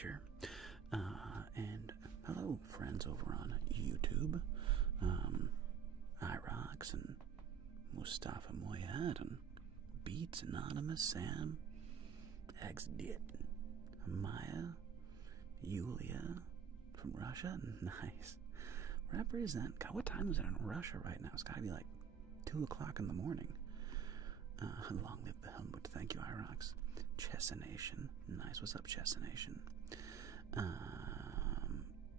teacher. And hello, friends over on YouTube. Irox and Mustafa Moyad and Beats Anonymous, Sam, XDit, Maya, Yulia from Russia. Nice. Represent. God, what time is it in Russia right now? It's gotta be like 2 o'clock in the morning. Long live the Helmut. Thank you, Irox. Chessination. Nice. What's up, Chessination?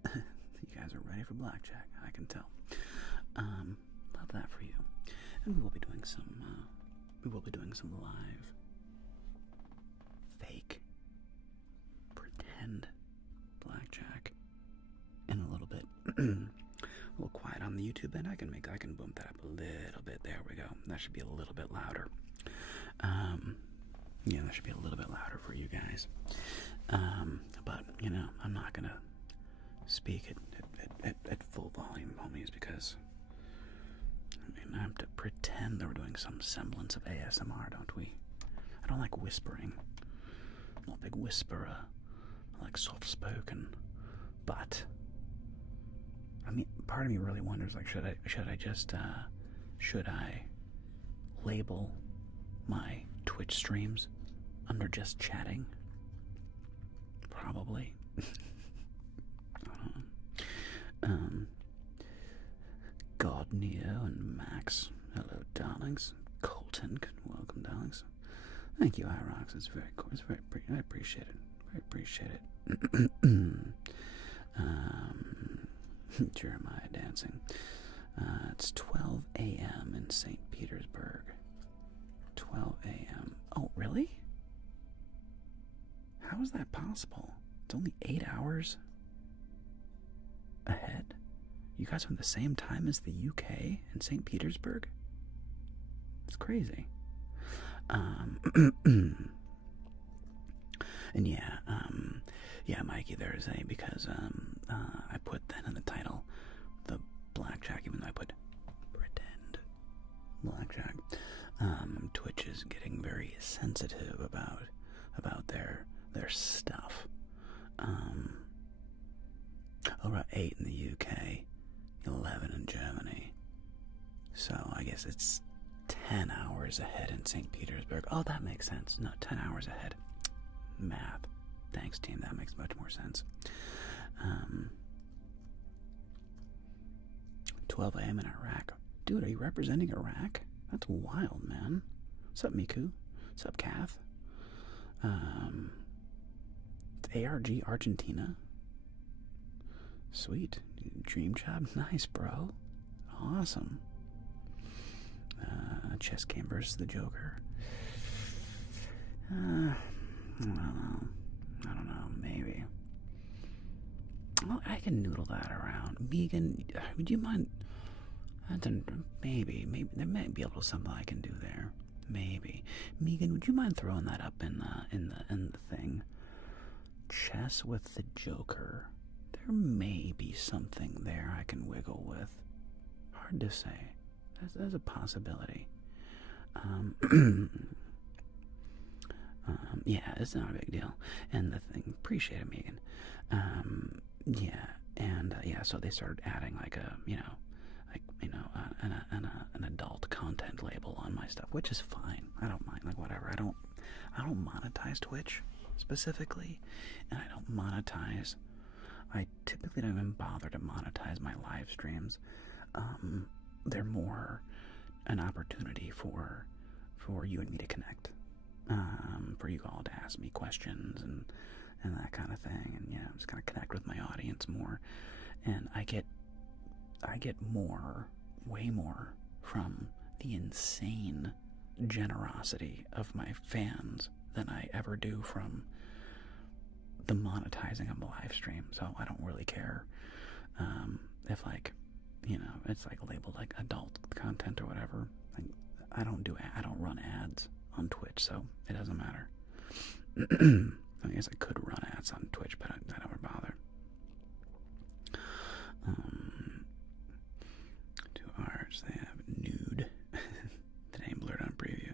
You guys are ready for Blackjack, I can tell. Love that for you. And we will be doing some live fake pretend Blackjack in a little bit. A little quiet on the YouTube end. I can bump that up a little bit. There we go. That should be a little bit louder. Yeah, that should be a little bit louder for you guys. But I'm not gonna speak at full volume, homies, because I have to pretend that we're doing some semblance of ASMR, don't we? I don't like whispering. I'm not a big whisperer. I like soft-spoken. But I mean, part of me really wonders, like, should I label my Twitch streams under just chatting? Probably. God Neo and Max, hello, darlings. Colton, welcome, darlings. Thank you, Irox. It's very cool. It's I appreciate it. Very appreciate it. Jeremiah dancing. It's 12 a.m. in St. Petersburg. 12 a.m. Oh, really? How is that possible? It's only 8 hours ahead? You guys are at the same time as the UK and St. Petersburg? It's crazy. And yeah, Mikey, there is because I put that in the title, the Blackjack, even though I put pretend Blackjack. Twitch is getting very sensitive about their stuff. About 8 in the UK, 11 in Germany. So I guess it's 10 hours ahead in St. Petersburg. Oh, that makes sense. No, 10 hours ahead. Math. Thanks, team. That makes much more sense. 12 a.m. in Iraq. Dude, are you representing Iraq? That's wild, man. What's up, Miku? What's up, Kath? ARG Argentina. Sweet. Dream job. Nice, bro. Awesome. Chess game versus the Joker. I don't know. Maybe. Well, I can noodle that around. Megan, would you mind? Maybe there might be a little something I can do there. Maybe. Megan, would you mind throwing that up in the thing? Chess with the Joker. There may be something there I can wiggle with. Hard to say. That's a possibility. Yeah, it's not a big deal. And the thing, appreciate it, Megan. So they started adding an adult content label on my stuff, which is fine. I don't mind, whatever. I don't monetize Twitch specifically, and I don't monetize. I typically don't even bother to monetize my live streams. They're more an opportunity for you and me to connect, for you all to ask me questions and that kind of thing, and just kind of connect with my audience more. And I get more, way more, from the insane generosity of my fans than I ever do from the monetizing of the live stream. So I don't really care if it's labeled like adult content or whatever. I don't run ads on Twitch, so it doesn't matter. I guess I could run ads on Twitch, but I don't bother. 2 hours, they have nude. The name blurred on preview.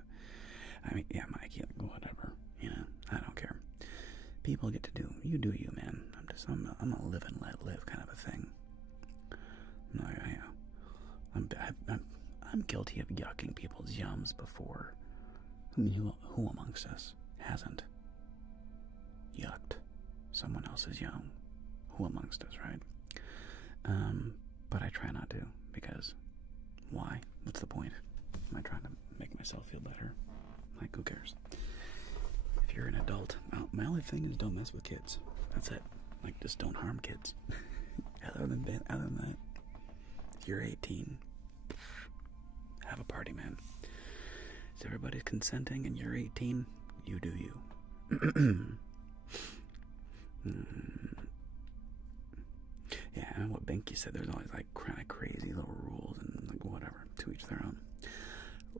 I mean, yeah, Mikey, whatever. I don't care. People get to do, you do you, man. I'm a live and let live kind of a thing. I'm guilty of yucking people's yums before. Who amongst us hasn't yucked someone else's yum? Who amongst us, right? But I try not to, because why? What's the point? Am I trying to make myself feel better? Like, who cares? If you're an adult, my only thing is don't mess with kids. That's it. Like, just don't harm kids. Other than that, if you're 18, have a party, man. If everybody's consenting and you're 18, you do you. Yeah, and what Benki said, there's always like kind of crazy little rules and like whatever, to each their own.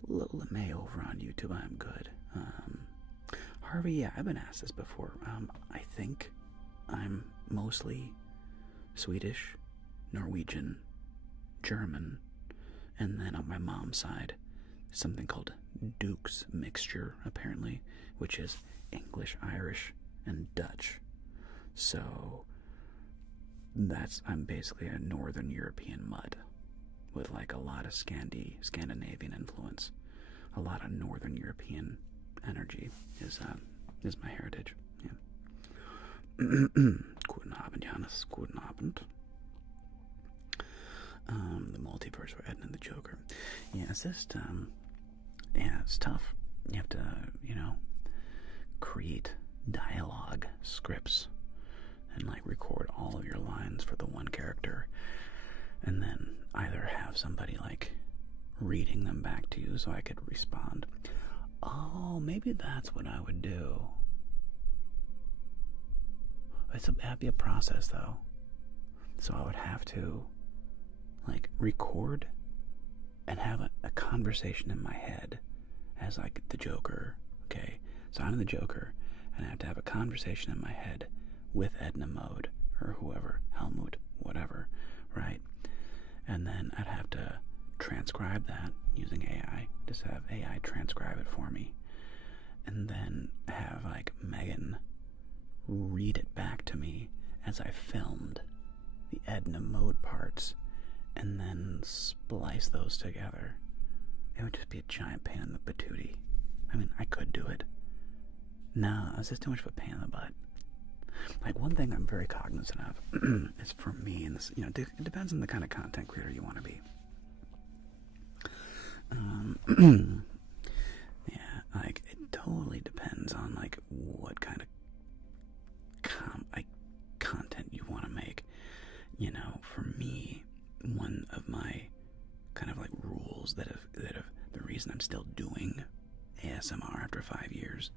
Little LeMay over on YouTube, I'm good. Harvey, yeah, I've been asked this before. I think I'm mostly Swedish, Norwegian, German, and then on my mom's side, something called Duke's mixture, apparently, which is English, Irish, and Dutch. So I'm basically a Northern European mutt with like a lot of Scandinavian influence. A lot of Northern European energy is my heritage. Yeah. Guten Abend, Johannes. Guten Abend. The multiverse for Ed and the Joker. Yeah, it's just it's tough. You have to, create dialogue scripts and like record all of your lines for the one character, and then either have somebody like reading them back to you so I could respond. Oh, maybe that's what I would do. That'd be a process though. So I would have to like record and have a conversation in my head as like the Joker. Okay, so I'm the Joker, and I have to have a conversation in my head with Edna Mode or whoever, Helmut, whatever, right? And then I'd have to transcribe that using AI, just have AI transcribe it for me, and then have like Megan read it back to me as I filmed the Edna Mode parts, and then splice those together. It would just be a giant pain in the patootie. I mean, I could do it. No, it's just too much of a pain in the butt. Like, one thing I'm very cognizant of is for me, and this, it depends on the kind of content creator you want to be. Yeah, like, it totally depends on, like, what kind of content you want to make. For me, one of my kind of like rules that have the reason I'm still doing ASMR after 5 years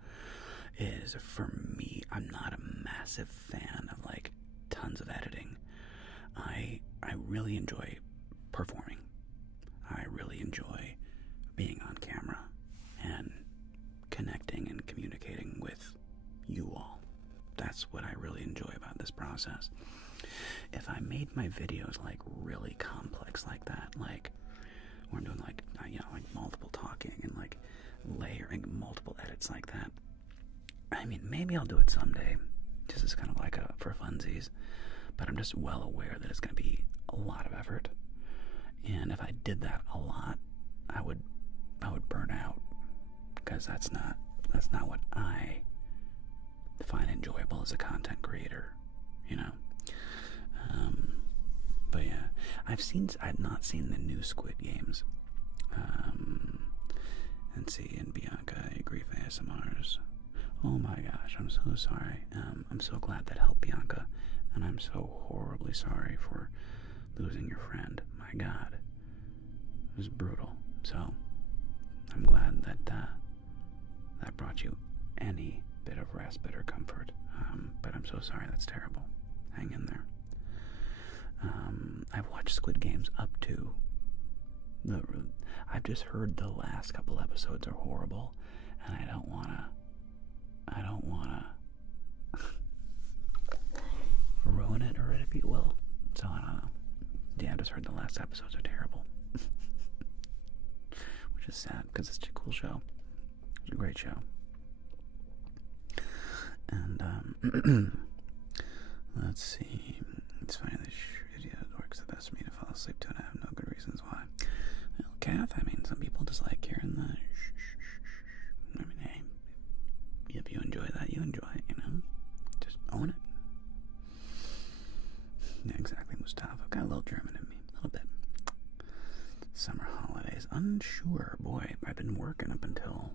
is, for me, I'm not a massive fan of like tons of editing. I really enjoy performing. I really enjoy being on camera and connecting and communicating with you all. That's what I really enjoy about this process. If I made my videos like really complex like that, like where I'm doing like like multiple talking and like layering multiple edits like that, I mean, maybe I'll do it someday. This is kind of like for funsies, but I'm just well aware that it's going to be a lot of effort. And if I did that a lot, I would burn out, because that's not what I find enjoyable as a content creator, But yeah, I've not seen the new Squid Games. And see, and Bianca, I agree with ASMRs. Oh my gosh, I'm so sorry. I'm so glad that helped Bianca, and I'm so horribly sorry for losing your friend. My God, it was brutal. So I'm glad that that brought you any bit of respite or comfort. But I'm so sorry. That's terrible. Hang in there. I've watched Squid Games up to I've just heard the last couple episodes are horrible, and I don't wanna ruin it, or if you will. So I don't know. Yeah, I just heard the last episodes are terrible. Which is sad, because it's a cool show. It's a great show. And Let's see. It's funny this video works the best for me to fall asleep to, and I have no good reasons why. Well, Kath, I mean, some people just like hearing the shh. I mean, hey, if you enjoy that, you enjoy it, you know? Just own it. Yeah, exactly, Mustafa. Got a little German in me, a little bit. Summer holidays. Unsure. Boy, I've been working up until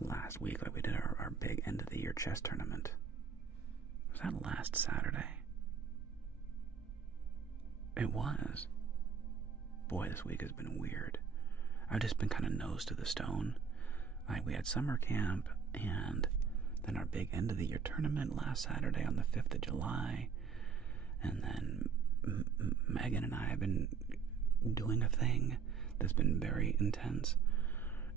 last week. Like, we did our big end-of-the-year chess tournament. Was that last Saturday? It was. Boy, this week has been weird. I've just been kind of nose to the stone. We had summer camp, and then our big end-of-the-year tournament last Saturday on the 5th of July. And then Megan and I have been doing a thing that's been very intense.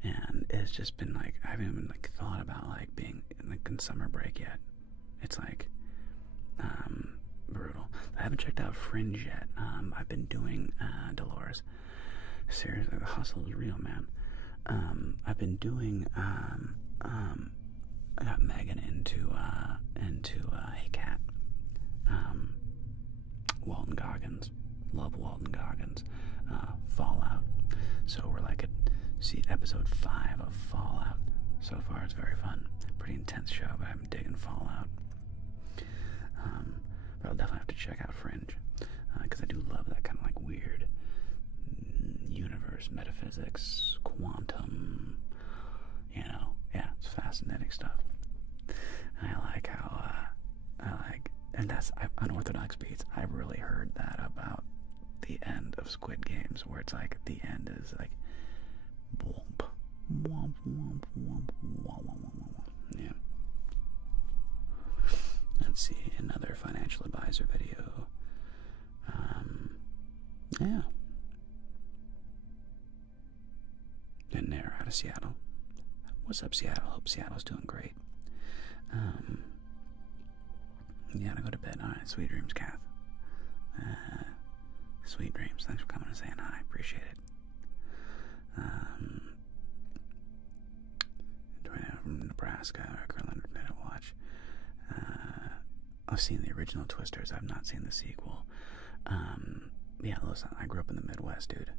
And it's just been like, I haven't even like thought about like being in summer break yet. It's like, brutal. I haven't checked out Fringe yet. I've been doing, Dolores. Seriously, the hustle is real, man. I've been doing, I got Megan into Hey Cat. Walton Goggins. Love Walton Goggins. Fallout. So we're like at episode 5 of Fallout. So far it's very fun. Pretty intense show, but I'm digging Fallout. But I'll definitely have to check out Fringe. Because I do love that kind of like weird universe, metaphysics, quantum, you know. Yeah, it's fascinating stuff. And I like how, and that's Unorthodox Beats. I've really heard that about the end of Squid Games, where it's like the end is like, womp, womp, womp, womp, womp, womp, womp. Yeah. Let's see, another financial advisor video. Yeah. Getting there out of Seattle. What's up, Seattle? Hope Seattle's doing great. Yeah, I go to bed. Alright, sweet dreams, Kath. Sweet dreams. Thanks for coming and saying hi. Appreciate it. From Nebraska, Greenland didn't watch. I've seen the original Twisters. I've not seen the sequel. Yeah, listen, I grew up in the Midwest, dude.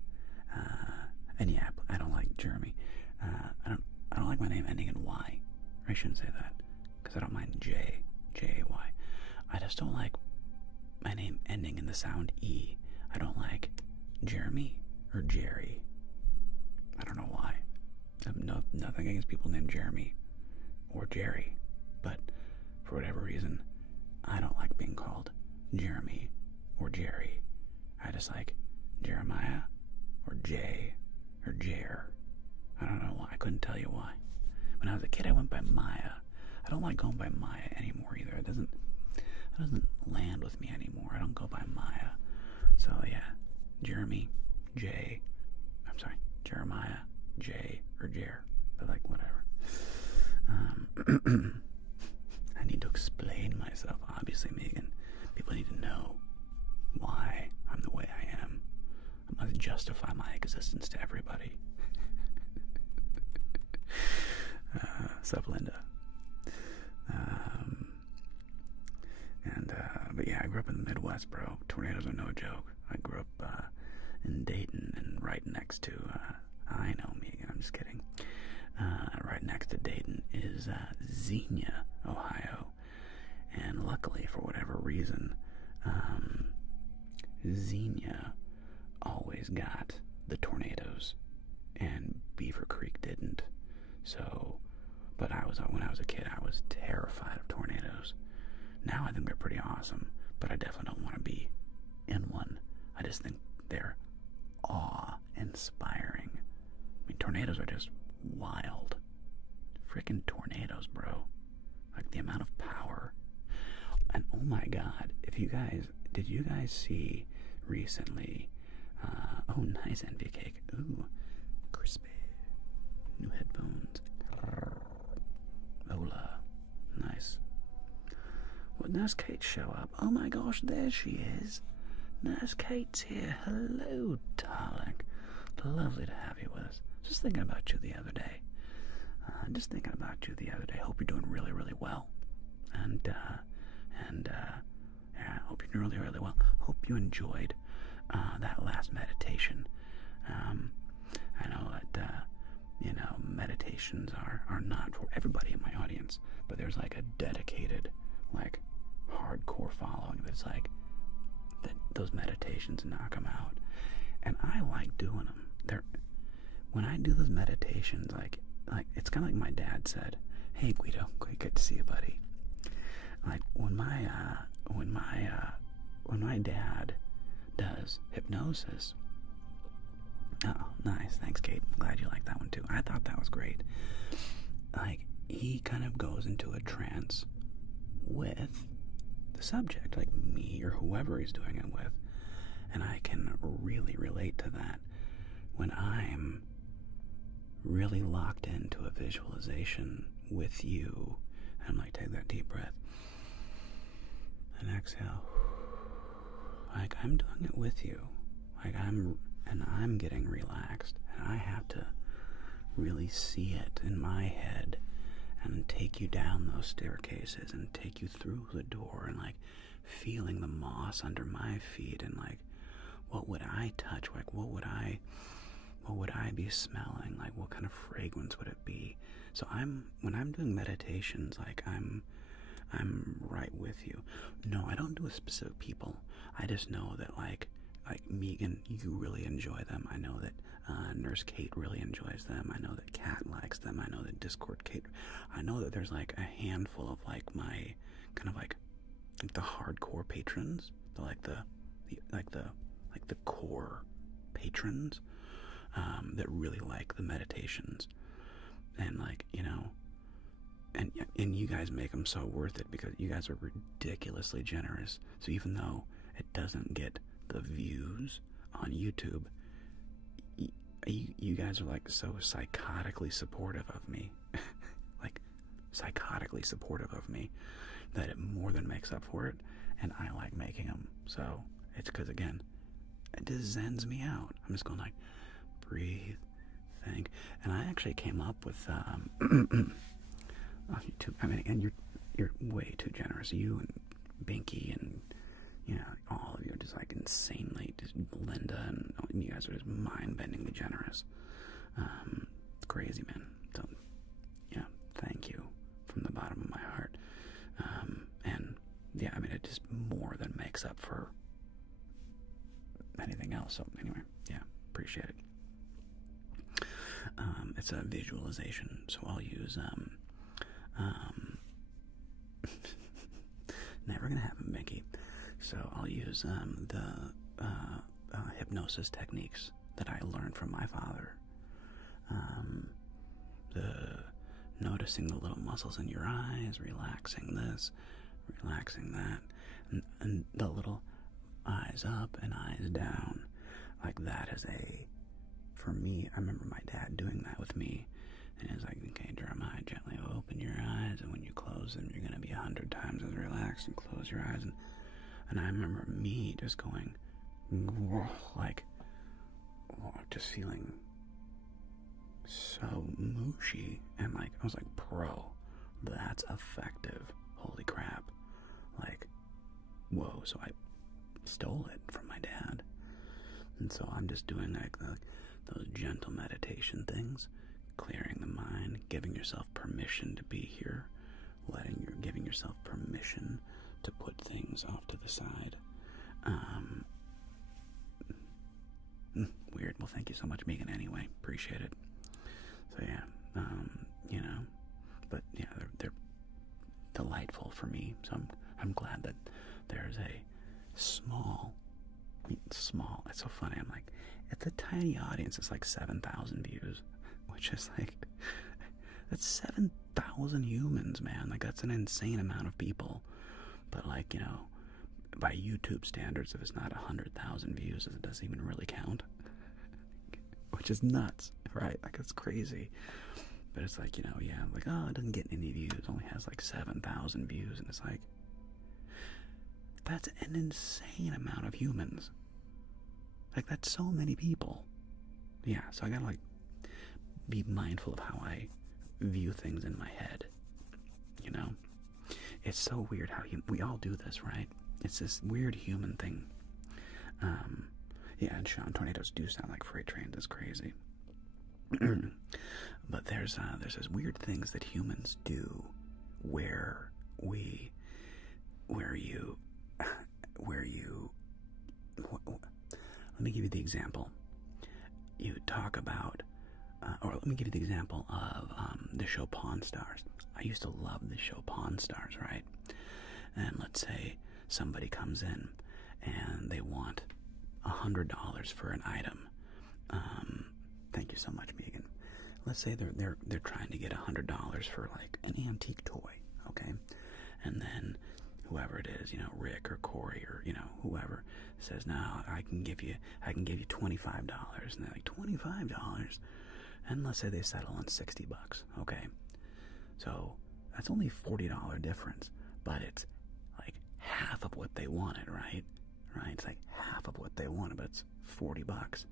And yeah, I don't like Jeremy. I don't like my name ending in Y. I shouldn't say that, because I don't mind J-A-Y. I just don't like my name ending in the sound E. I don't like Jeremy or Jerry. I don't know why. I have nothing against people named Jeremy or Jerry, but for whatever reason, I don't like being called Jeremy or Jerry. I just like Jeremiah or Jay or Jer. I don't know why. I couldn't tell you why. When I was a kid, I went by Maya. I don't like going by Maya anymore either. It doesn't land with me anymore. I don't go by Maya. So yeah, Jeremiah, Jay, or Jer. But like, whatever. I need to explain myself, obviously, Megan. People need to know why I'm the way I am. I must justify my existence to everybody. Sup, Linda. But yeah, I grew up in the Midwest, bro. Tornadoes are no joke. I grew up in Dayton, and right next to, I know, Megan, I'm just kidding. Right next to Dayton is Xenia, Ohio. And luckily, for whatever reason, Xenia always got the tornadoes, and Beaver Creek didn't. So, but when I was a kid, I was terrified of tornadoes. Now I think they're pretty awesome, but I definitely don't want to be in one. I just think they're awe-inspiring. I mean, tornadoes are just wild. Freaking tornadoes, bro. Like, the amount of power. And oh my god, did you guys see recently, oh, nice envy cake. Ooh, crispy. New headphones. Hola. Nice. Well, Nurse Kate show up. Oh my gosh, there she is. Nurse Kate's here. Hello, darling. Lovely to have you with us. Just thinking about you the other day. Hope you're doing really, really well. And And yeah, I hope you're doing really, really well. Hope you enjoyed that last meditation. I know that meditations are not for everybody in my audience, but there's like a dedicated, like, hardcore following that's like that. Those meditations knock them out, and I like doing them. When I do those meditations, like it's kind of like my dad said. Hey Guido, good to see you, buddy. Like when my dad does hypnosis. Oh, nice. Thanks, Kate. I'm glad you liked that one too. I thought that was great. Like, he kind of goes into a trance with the subject, like me or whoever he's doing it with. And I can really relate to that when I'm really locked into a visualization with you. And I'm like, take that deep breath and exhale. Like, I'm doing it with you. Like, I'm getting relaxed, and I have to really see it in my head and take you down those staircases and take you through the door and like feeling the moss under my feet and like what would I touch, like what would I be smelling, like what kind of fragrance would it be. So when I'm doing meditations, like I'm right with you. No, I don't do with specific people. I just know that like Megan, you really enjoy them. I know that Nurse Kate really enjoys them. I know that Kat likes them. I know that Discord Kate. I know that there's like a handful of like my kind of like the hardcore patrons, the core patrons that really like the meditations, and like and you guys make them so worth it because you guys are ridiculously generous. So even though it doesn't get the views on YouTube, you guys are like so psychotically supportive of me, like psychotically supportive of me, that it more than makes up for it, and I like making them. So it's because, again, it just zens me out. I'm just going like, breathe, think, and I actually came up with and you're way too generous. You and Binky and all of you are just like insanely, just Linda and you guys are just mind-bendingly generous. Crazy, man. So, yeah, thank you from the bottom of my heart. And yeah, I mean, it just more than makes up for anything else. So anyway, yeah, appreciate it. It's a visualization, so I'll use never gonna happen, Mickey. So I'll use the hypnosis techniques that I learned from my father. The noticing the little muscles in your eyes, relaxing this, relaxing that, and the little eyes up and eyes down. Like that is for me, I remember my dad doing that with me. And he's like, okay, Jeremiah, gently open your eyes, and when you close them, you're going to be 100 times as relaxed, and close your eyes. And I remember me just going, like, just feeling so mushy. And like, I was like, bro, that's effective. Holy crap. Like, whoa. So I stole it from my dad. And so I'm just doing like those gentle meditation things. Clearing the mind, giving yourself permission to be here, giving yourself permission to put things off to the side. Weird. Well, thank you so much, Megan. Anyway, appreciate it. So yeah, but yeah, they're delightful for me. So I'm glad that there's a small. It's so funny. I'm like, it's a tiny audience. It's like 7,000 views. Which is like, that's 7,000 humans, man. Like, that's an insane amount of people. But like, by YouTube standards, if it's not 100,000 views, it doesn't even really count. Which is nuts, right? Like, it's crazy. But it's like, like, oh, it doesn't get any views. It only has like 7,000 views. And it's like, that's an insane amount of humans. Like, that's so many people. Yeah, so I gotta like be mindful of how I view things in my head, it's so weird how we all do this, right? It's this weird human thing. Yeah, and Sean, tornadoes do sound like freight trains. It's crazy. But there's these weird things that humans do where you let me give you the example. You talk about, or let me give you the example of the show Pawn Stars. I used to love the show Pawn Stars, right? And let's say somebody comes in and they want $100 for an item. Thank you so much, Megan. Let's say they're trying to get $100 for like an antique toy, okay? And then whoever it is, Rick or Corey or whoever says, "No, I can give you $25," and they're like, $25, and let's say they settle on $60, okay? So that's only $40 difference, but it's like half of what they wanted, right? Right? It's like half of what they wanted, but it's $40.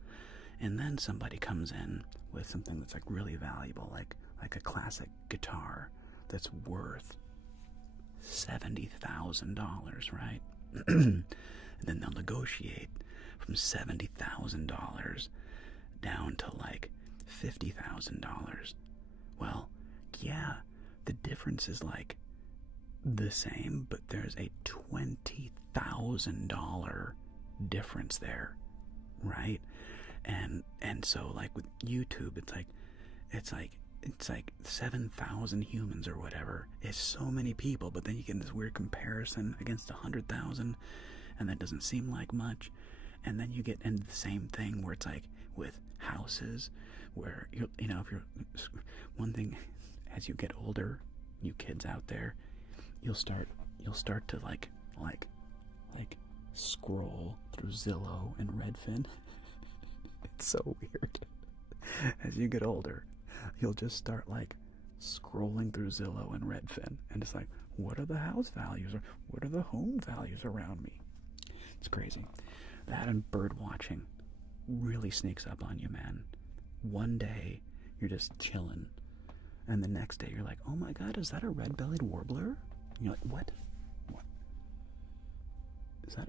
And then somebody comes in with something that's like really valuable, like a classic guitar that's worth $70,000, right? And then they'll negotiate from $70,000 down to like $50,000. Well, yeah, the difference is like the same, but there's a $20,000 difference there, right? And so like with YouTube, it's like 7,000 humans or whatever is so many people, but then you get this weird comparison against 100,000, and that doesn't seem like much. And then you get into the same thing where it's like with houses, where if you're one thing, as you get older, you kids out there, you'll start to like scroll through Zillow and Redfin. It's so weird. As you get older, you'll just start like scrolling through Zillow and Redfin, and it's like, what are the house values, or what are the home values around me? It's crazy. That and bird watching really sneaks up on you, man. One day you're just chilling, and the next day you're like, oh my god, is that a red-bellied warbler? And you're like, what is that?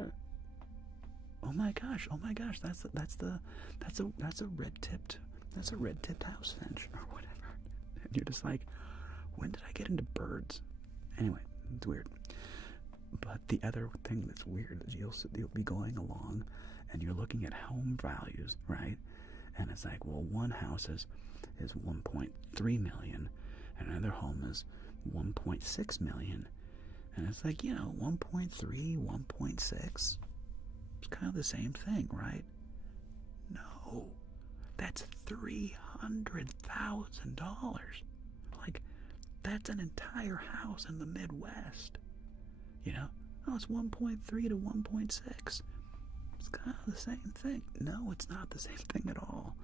Oh my gosh, that's a red-tipped house finch or whatever. And you're just like, when did I get into birds? Anyway, it's weird. But the other thing that's weird is you'll be going along and you're looking at home values, right? And it's like, well, one house is 1.3 million, and another home is 1.6 million. And it's like, 1.3, 1.6, it's kind of the same thing, right? No, that's $300,000. Like, that's an entire house in the Midwest. Oh, it's 1.3 to 1.6. It's kind of the same thing. No, it's not the same thing at all.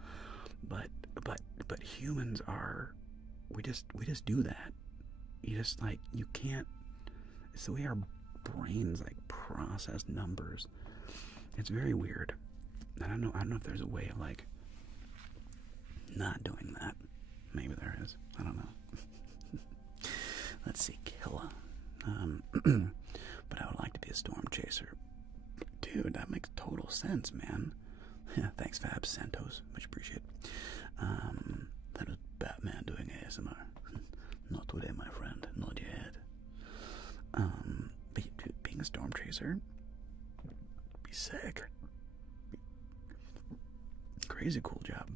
But humans are, we just do that. You can't. It's the way our brains like process numbers. It's very weird. I don't know if there's a way of like not doing that. Maybe there is. I don't know. Let's see, Killa. But I would like to be a storm chaser. Dude, that makes total sense, man. Yeah, thanks, Fab Santos. Much appreciated. That was Batman doing ASMR. Not today, my friend. Not yet. But being a storm chaser, be sick. Crazy cool job.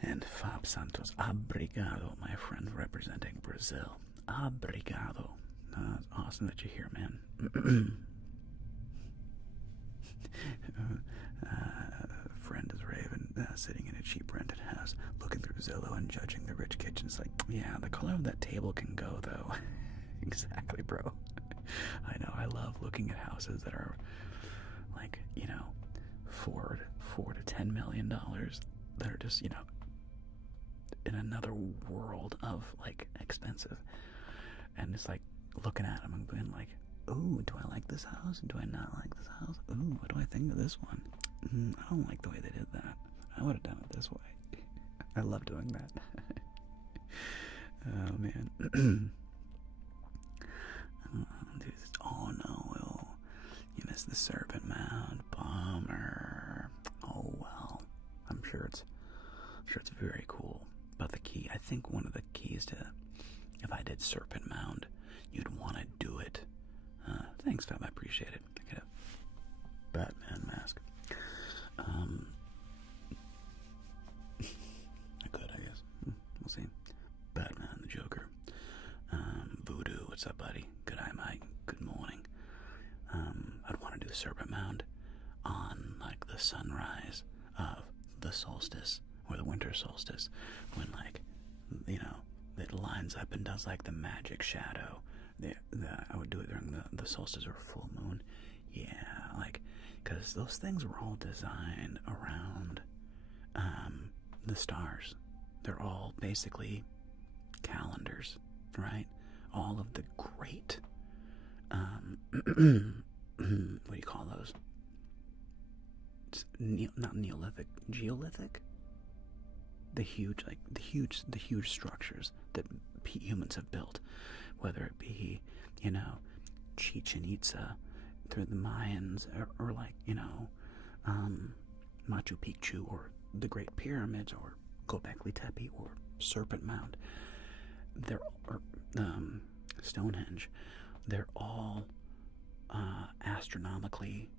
And Fab Santos, obrigado, my friend, representing Brazil. Obrigado. It's awesome that you're here, man. Friend is Raven, sitting in a cheap rented house, looking through Zillow and judging the rich kitchens. Like, yeah, the color of that table can go, though. Exactly, bro. I know, I love looking at houses that are, like, $4 to $10 million, that are just, in another world of, like, expensive. And it's like, looking at them and being like, ooh, do I like this house? Do I not like this house? Ooh, what do I think of this one? I don't like the way they did that. I would have done it this way. I love doing that. Oh, man. missed the serpent mound. Bummer. Oh well. I'm sure it's very cool. But the key, I think one of the keys to, if I did serpent mound, you'd want to do it. Thanks, Fab. I appreciate it. I get a Batman mask. I could, I guess. We'll see. Batman, the Joker. Voodoo, what's up, buddy? Good eye, Mike. Good morning. I'd want to do the serpent mound on, like, the sunrise of the solstice, or the winter solstice, when, like, you know, it lines up and does, like, the magic shadow. I would do it during the solstice or full moon. Yeah, like, because those things were all designed around the stars. They're all basically calendars, right? All of the great, what do you call those? Not Neolithic, Geolithic? The huge structures that humans have built, whether it be, you know, Chichen Itza through the Mayans, or like, you know, Machu Picchu, or the Great Pyramids, or Göbekli Tepe, or Serpent Mound. Stonehenge. They're all astronomically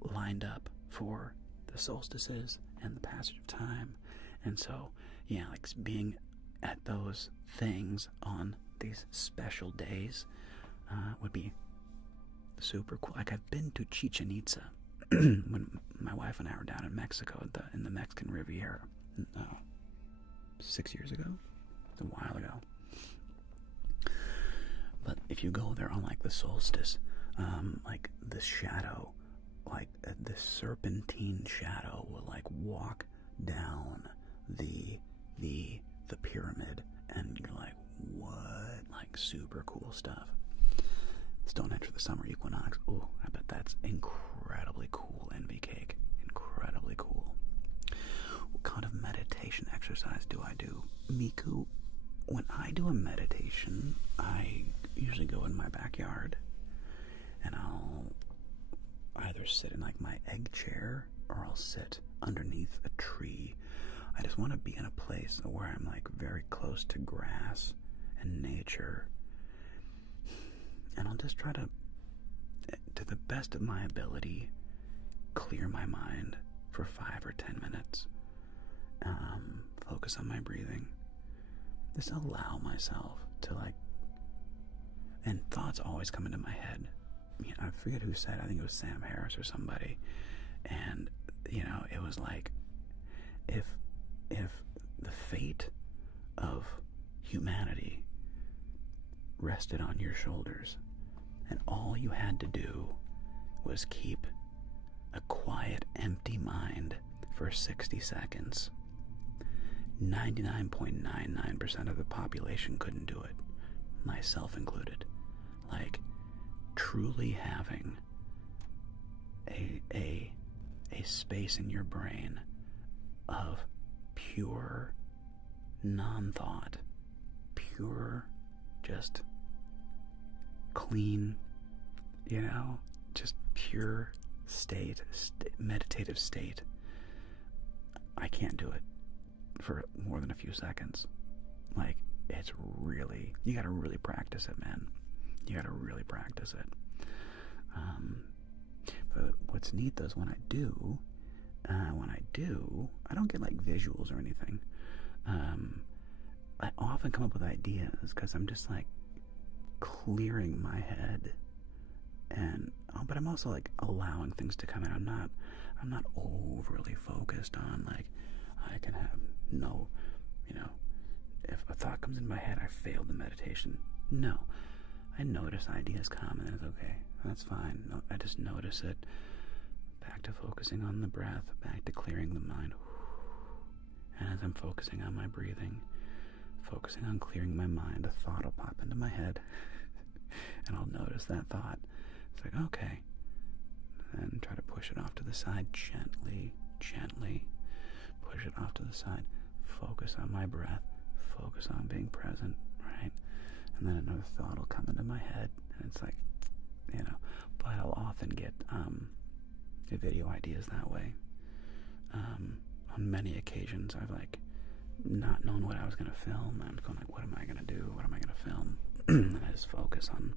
lined up for the solstices and the passage of time. And so, yeah, like being at those things on these special days would be super cool. Like, I've been to Chichen Itza when my wife and I were down in Mexico, in the Mexican Riviera, 6 years ago. It's a while ago. But if you go there on, like, the solstice, like, the shadow, like, this serpentine shadow will, like, walk down the pyramid, and you're like, what? Like, super cool stuff. Stonehenge for the summer equinox. Oh, I bet that's incredibly cool. Envy cake. Incredibly cool. What kind of meditation exercise do I do? Miku, when I do a meditation, I usually go in my backyard, and I'll either sit in, like, my egg chair, or I'll sit underneath a tree. I just want to be in a place where I'm, like, very close to grass and nature, and I'll just try to the best of my ability, clear my mind for 5 or 10 minutes. Focus on my breathing. Just allow myself to, like, and thoughts always come into my head. I forget who said, I think it was Sam Harris or somebody, and, you know, it was like, if the fate of humanity rested on your shoulders, and all you had to do was keep a quiet, empty mind for 60 seconds, 99.99% of the population couldn't do it, myself included. Like, truly having a space in your brain of pure non-thought, pure, just clean, you know, just pure meditative state. I can't do it for more than a few seconds. Like, it's really, you gotta really practice it, man. You gotta really practice it. But what's neat though is when I do, I don't get, like, visuals or anything. I often come up with ideas because I'm just, like, clearing my head, and but I'm also, like, allowing things to come in. I'm not overly focused on, like, I can have no, you know, if a thought comes in my head, I failed the meditation. No, I notice ideas come, and then it's okay. That's fine. No, I just notice it. Back to focusing on the breath, back to clearing the mind. And as I'm focusing on my breathing, focusing on clearing my mind, a thought will pop into my head, and I'll notice that thought. It's like, okay. And try to push it off to the side gently, gently. Push it off to the side. Focus on my breath. Focus on being present, right? And then another thought will come into my head, and it's like, you know, but I'll often get video ideas that way. On many occasions, I've like not known what I was gonna film. I'm going like, what am I gonna do? What am I gonna film? And I just focus on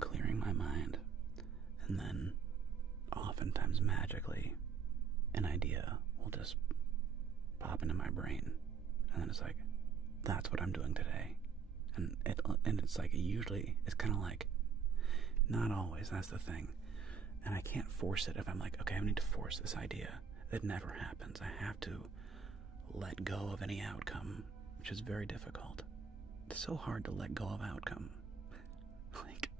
clearing my mind, and then oftentimes magically an idea will just pop into my brain, and then it's like, that's what I'm doing today. And it's like, usually it's kind of like, not always, that's the thing. And I can't force it. If I'm like, okay, I need to force this idea, it never happens. I have to let go of any outcome, which is very difficult. It's so hard to let go of outcome. Like,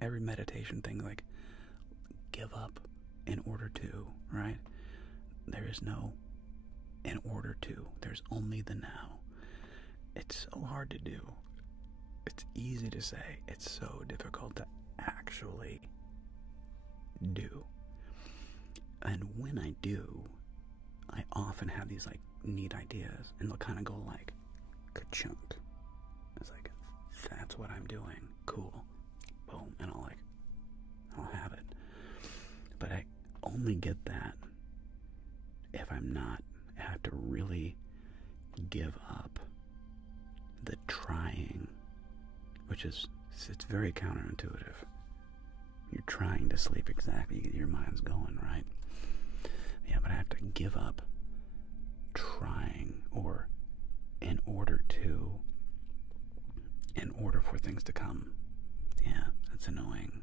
every meditation thing, like, give up in order to, right? There is no in order to. There's only the now. It's so hard to do. It's easy to say. It's so difficult to actually do. And when I do, I often have these like neat ideas, and they'll kind of go like ka-chunk. It's like, that's what I'm doing. Cool. Boom. And I'll have it. But I only get that if I have to really give up the trying, which is, it's very counterintuitive. You're trying to sleep exactly, your mind's going, right? Yeah, but I have to give up trying, or in order for things to come. Yeah, it's annoying.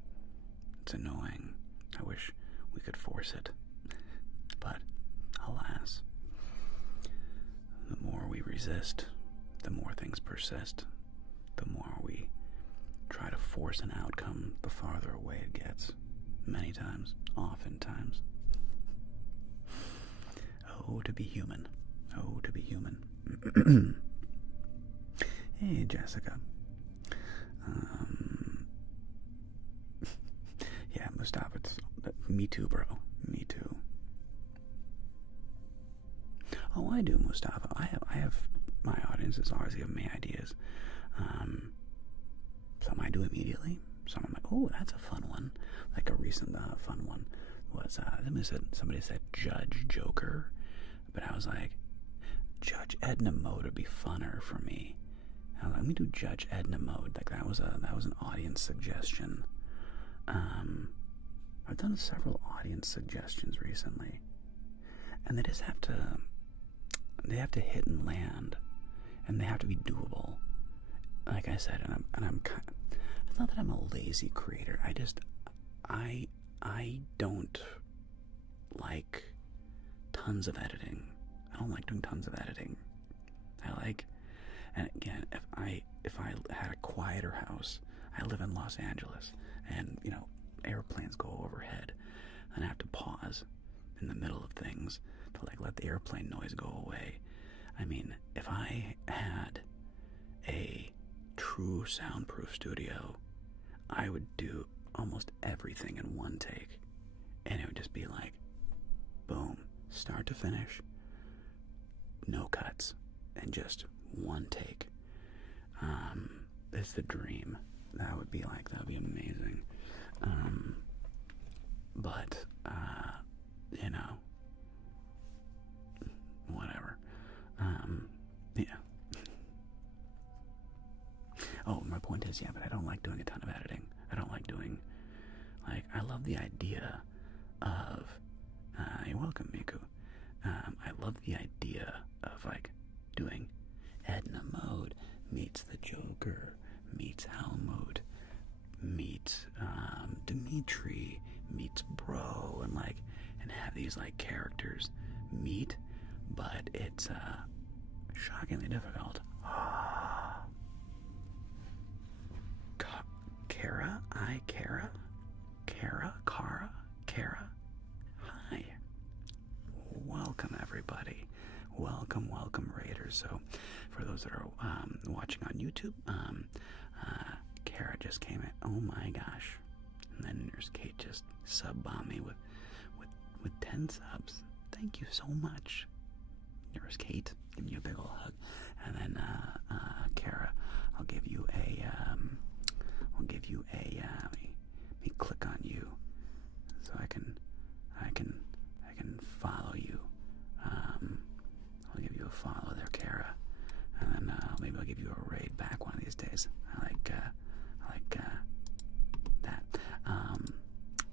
It's annoying. I wish we could force it. But, alas, the more we resist, the more things persist. The more we try to force an outcome, the farther away it gets. Many times, oftentimes. Oh, to be human. Oh, to be human. Hey, Jessica. Yeah, Mustafa, me too, bro. Me too. Oh, I do, Mustafa. I have my audience is always giving me ideas. Some I do immediately. Some I'm like, oh, that's a fun one. Like a recent fun one was, somebody said Judge Joker, but I was like, Judge Edna Mode would be funner for me. I was like, let me do Judge Edna Mode. Like that was an audience suggestion. I've done several audience suggestions recently, and they have to hit and land, and they have to be doable. Like I said, and I'm kind of, it's not that I'm a lazy creator. I don't like tons of editing. I don't like doing tons of editing. And again, if I had a quieter house, I live in Los Angeles, and airplanes go overhead, and I have to pause in the middle of things to like let the airplane noise go away. I mean, if I had a true soundproof studio, I would do almost everything in one take, and it would just be like, boom, start to finish, no cuts, and just one take. It's the dream. That would be amazing. But whatever. Yeah. Oh, my point is, but I don't like doing a ton of editing. I don't like doing, I love the idea of, you're welcome, Miku. I love the idea of, doing Edna Mode meets the Joker, meets Helmut, meets, Dimitri, meets Bro, and have these, characters meet, but it's, shockingly difficult. Kara. Hi. Welcome, everybody. Welcome, Raiders. So, for those that are watching on YouTube, Kara just came in. Oh my gosh. And then Nurse Kate just sub-bombed me with 10 subs. Thank you so much, Nurse Kate. Giving you a big ol' hug. And then, Kara, I'll give you I'll give you a raid back one of these days. I like that.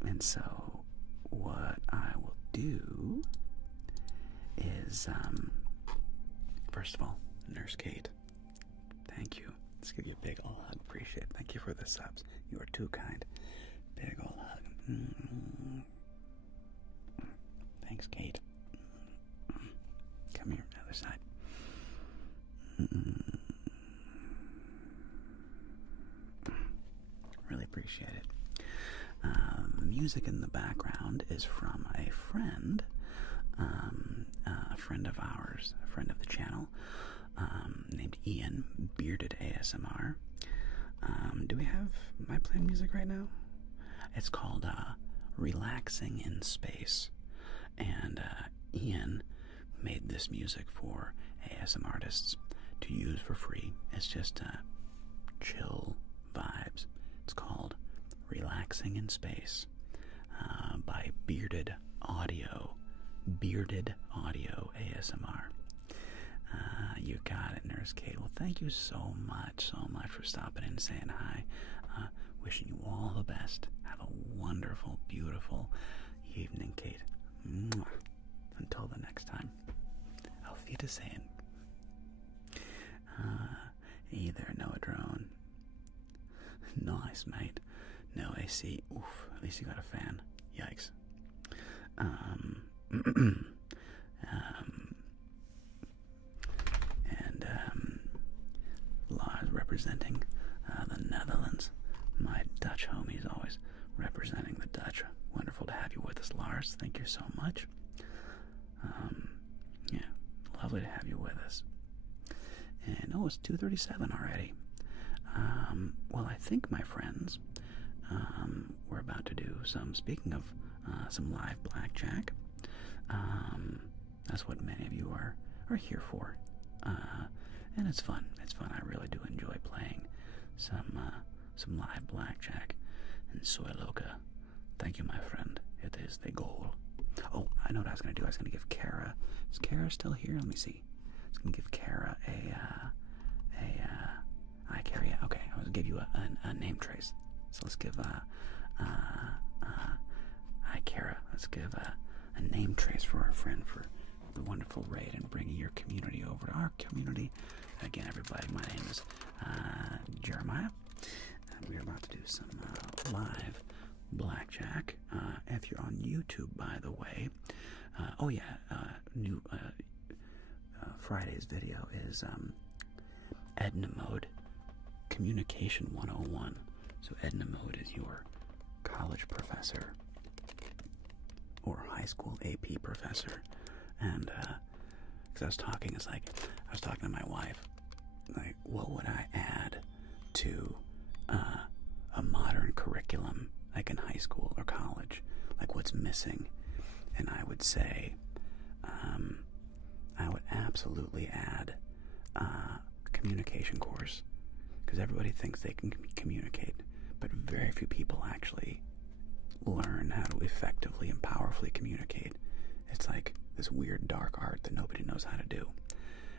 And so what I will do is, first of all, Nurse Kate, thank you. Let's give you a big ol' hug. Appreciate it. Thank you for the subs. You are too kind. Big ol' hug. Thanks, Kate. Come here, other side. Really appreciate it. The music in the background is from a friend of ours, a friend of the channel, named Ian, Bearded ASMR. Do we have my playing music right now? It's called Relaxing in Space. And Ian made this music for ASM artists to use for free. It's just chill vibes. It's called Relaxing in Space by Bearded Audio ASMR. You got it, Nurse Kate. Well, thank you so much for stopping in and saying hi. Wishing you all the best. Have a wonderful, beautiful evening, Kate. Mwah. Until the next time. Auf Wiedersehen. Hey there, Noah Drone. Nice, mate. No AC. Oof. At least you got a fan. Yikes. Lars representing the Netherlands. My Dutch homies always representing the Dutch. Wonderful to have you with us, Lars. Thank you so much. Yeah, lovely to have you with us. And it's 2:37 already. Well, I think, my friends, we're about to do speaking of some live blackjack. That's what many of you are here for. And it's fun. It's fun. I really do enjoy playing some live blackjack. And Soy Loca, thank you, my friend. It is the goal. Oh, I know what I was going to do. I was going to give Kara... Is Kara still here? Let me see. I was going to give Kara Hi, Kara. Yeah, okay. I was going to give you a name trace. So let's give... Hi, Kara. Let's give a name trace for our friend for the wonderful raid and bringing your community over to our community. Again, everybody, my name is Jeremiah. And we're about to do some live blackjack. If you're on YouTube, by the way, new Friday's video is Edna Mode Communication 101. So Edna Mode is your college professor or high school AP professor. And because I was talking to my wife, like, what would I add to a modern curriculum, like in high school or college? Like, what's missing? And I would say, I would absolutely add communication course, because everybody thinks they can communicate, but very few people actually learn how to effectively and powerfully communicate. It's like this weird dark art that nobody knows how to do,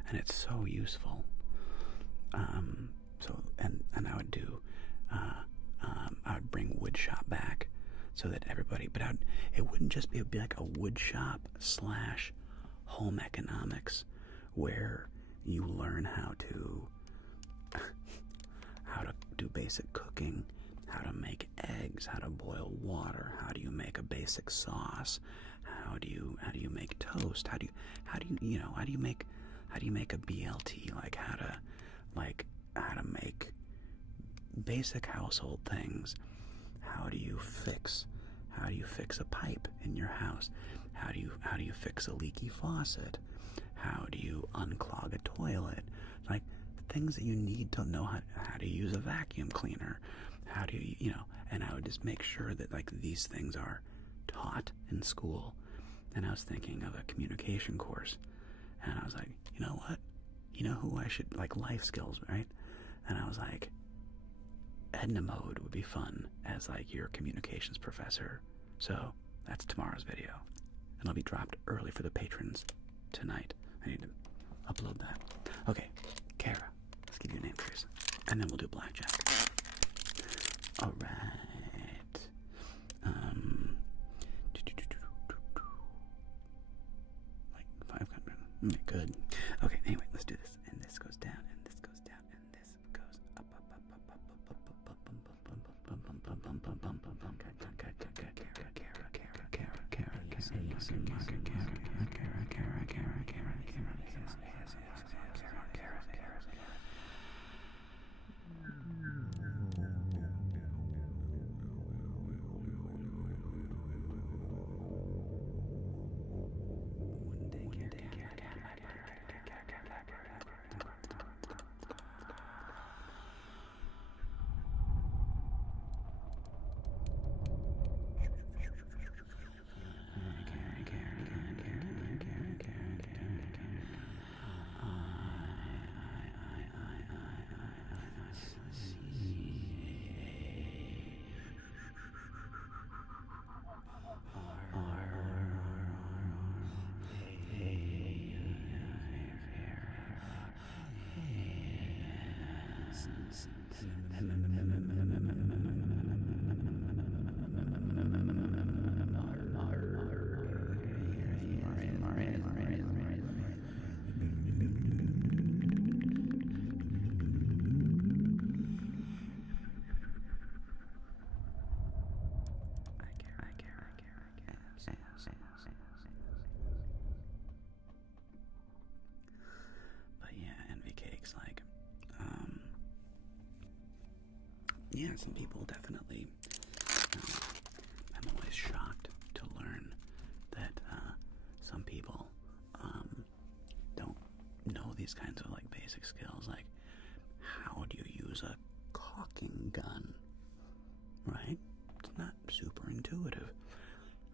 and it's so useful. And I would do, I would bring woodshop back, so that everybody, but it wouldn't just be, it'd be like a woodshop / home economics, where you learn how to do basic cooking, how to make eggs, how to boil water, how do you make a basic sauce, how do you make toast, how do you make a BLT, like how to make basic household things. How do you fix a pipe in your house? How do you fix a leaky faucet? How do you unclog a toilet? Like, things that you need to know how to use a vacuum cleaner. How do you, and I would just make sure that, like, these things are taught in school. And I was thinking of a communication course, and I was like, you know what? You know who I should, like, life skills, right? And I was like, Edna Mode would be fun as, like, your communications professor. So that's tomorrow's video, and it'll be dropped early for the patrons tonight. I need to upload that. Okay, Kara, let's give And then we'll do blackjack. All right. Like 500. Good. Okay. Anyway, let's do this. And this goes down, and this goes down, and this goes up, up, up, up, up, up, up, up, up, But yeah, envy cakes, like, yeah, some people definitely, I'm always shocked to learn that, some people, don't know these kinds of, like, basic skills, like, how do you use a caulking gun, right? It's not super intuitive.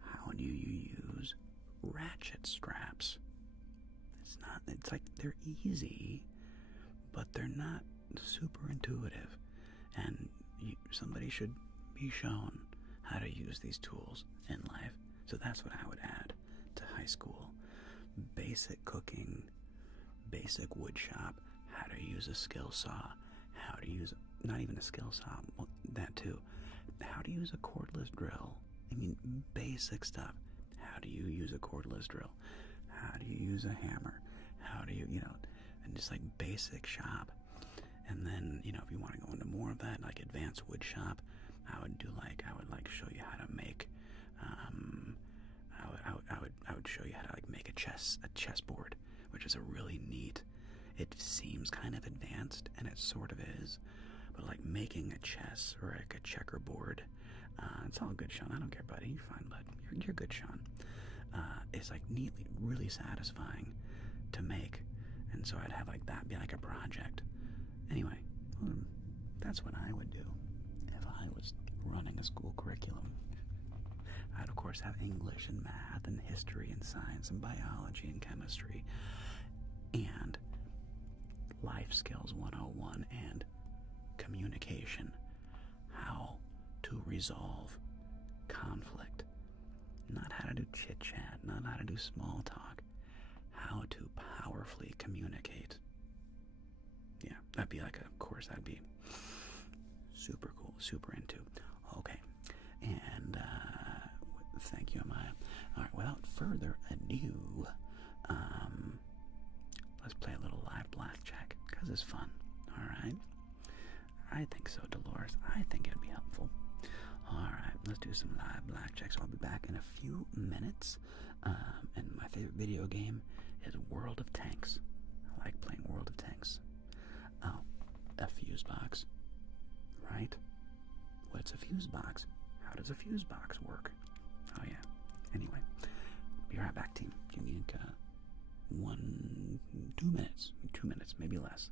How do you use ratchet straps? It's like they're easy, but they're not super intuitive. And somebody should be shown how to use these tools in life. So that's what I would add to high school. Basic cooking, basic wood shop, how to use a skill saw, how to use, not even a skill saw, well, that too, how to use a cordless drill. I mean, basic stuff. How do you use a cordless drill? How do you use a hammer? How do you, and just like basic shop. And then, if you want to go into more of that, like advanced wood shop, I would show you how to make, I would show you how to like make a chessboard, which is a really neat, it seems kind of advanced, and it sort of is, but like making a chess or like a checkerboard, it's all good, Sean, I don't care, buddy, you're fine, bud, you're good, Sean, it's like neatly, really satisfying to make, and so I'd have like that be like a project. Anyway, that's what I would do if I was running a school curriculum. I'd of course have English and math and history and science and biology and chemistry and life skills 101 and communication, how to resolve conflict, not how to do chit chat, not how to do small talk, how to powerfully communicate. Yeah, that'd be like a course I'd be super cool, super into. Okay, and thank you, Amaya. All right, without further ado, let's play a little live blackjack, because it's fun, all right? I think so, Dolores. I think it'd be helpful. All right, let's do some live blackjack. So I'll be back in a few minutes, and my favorite video game is World of Tanks. I like playing World of Tanks. Oh, a fuse box, right? What's a fuse box? How does a fuse box work? Oh yeah. Anyway, be right back, team. Give me 2 minutes, 2 minutes, maybe less.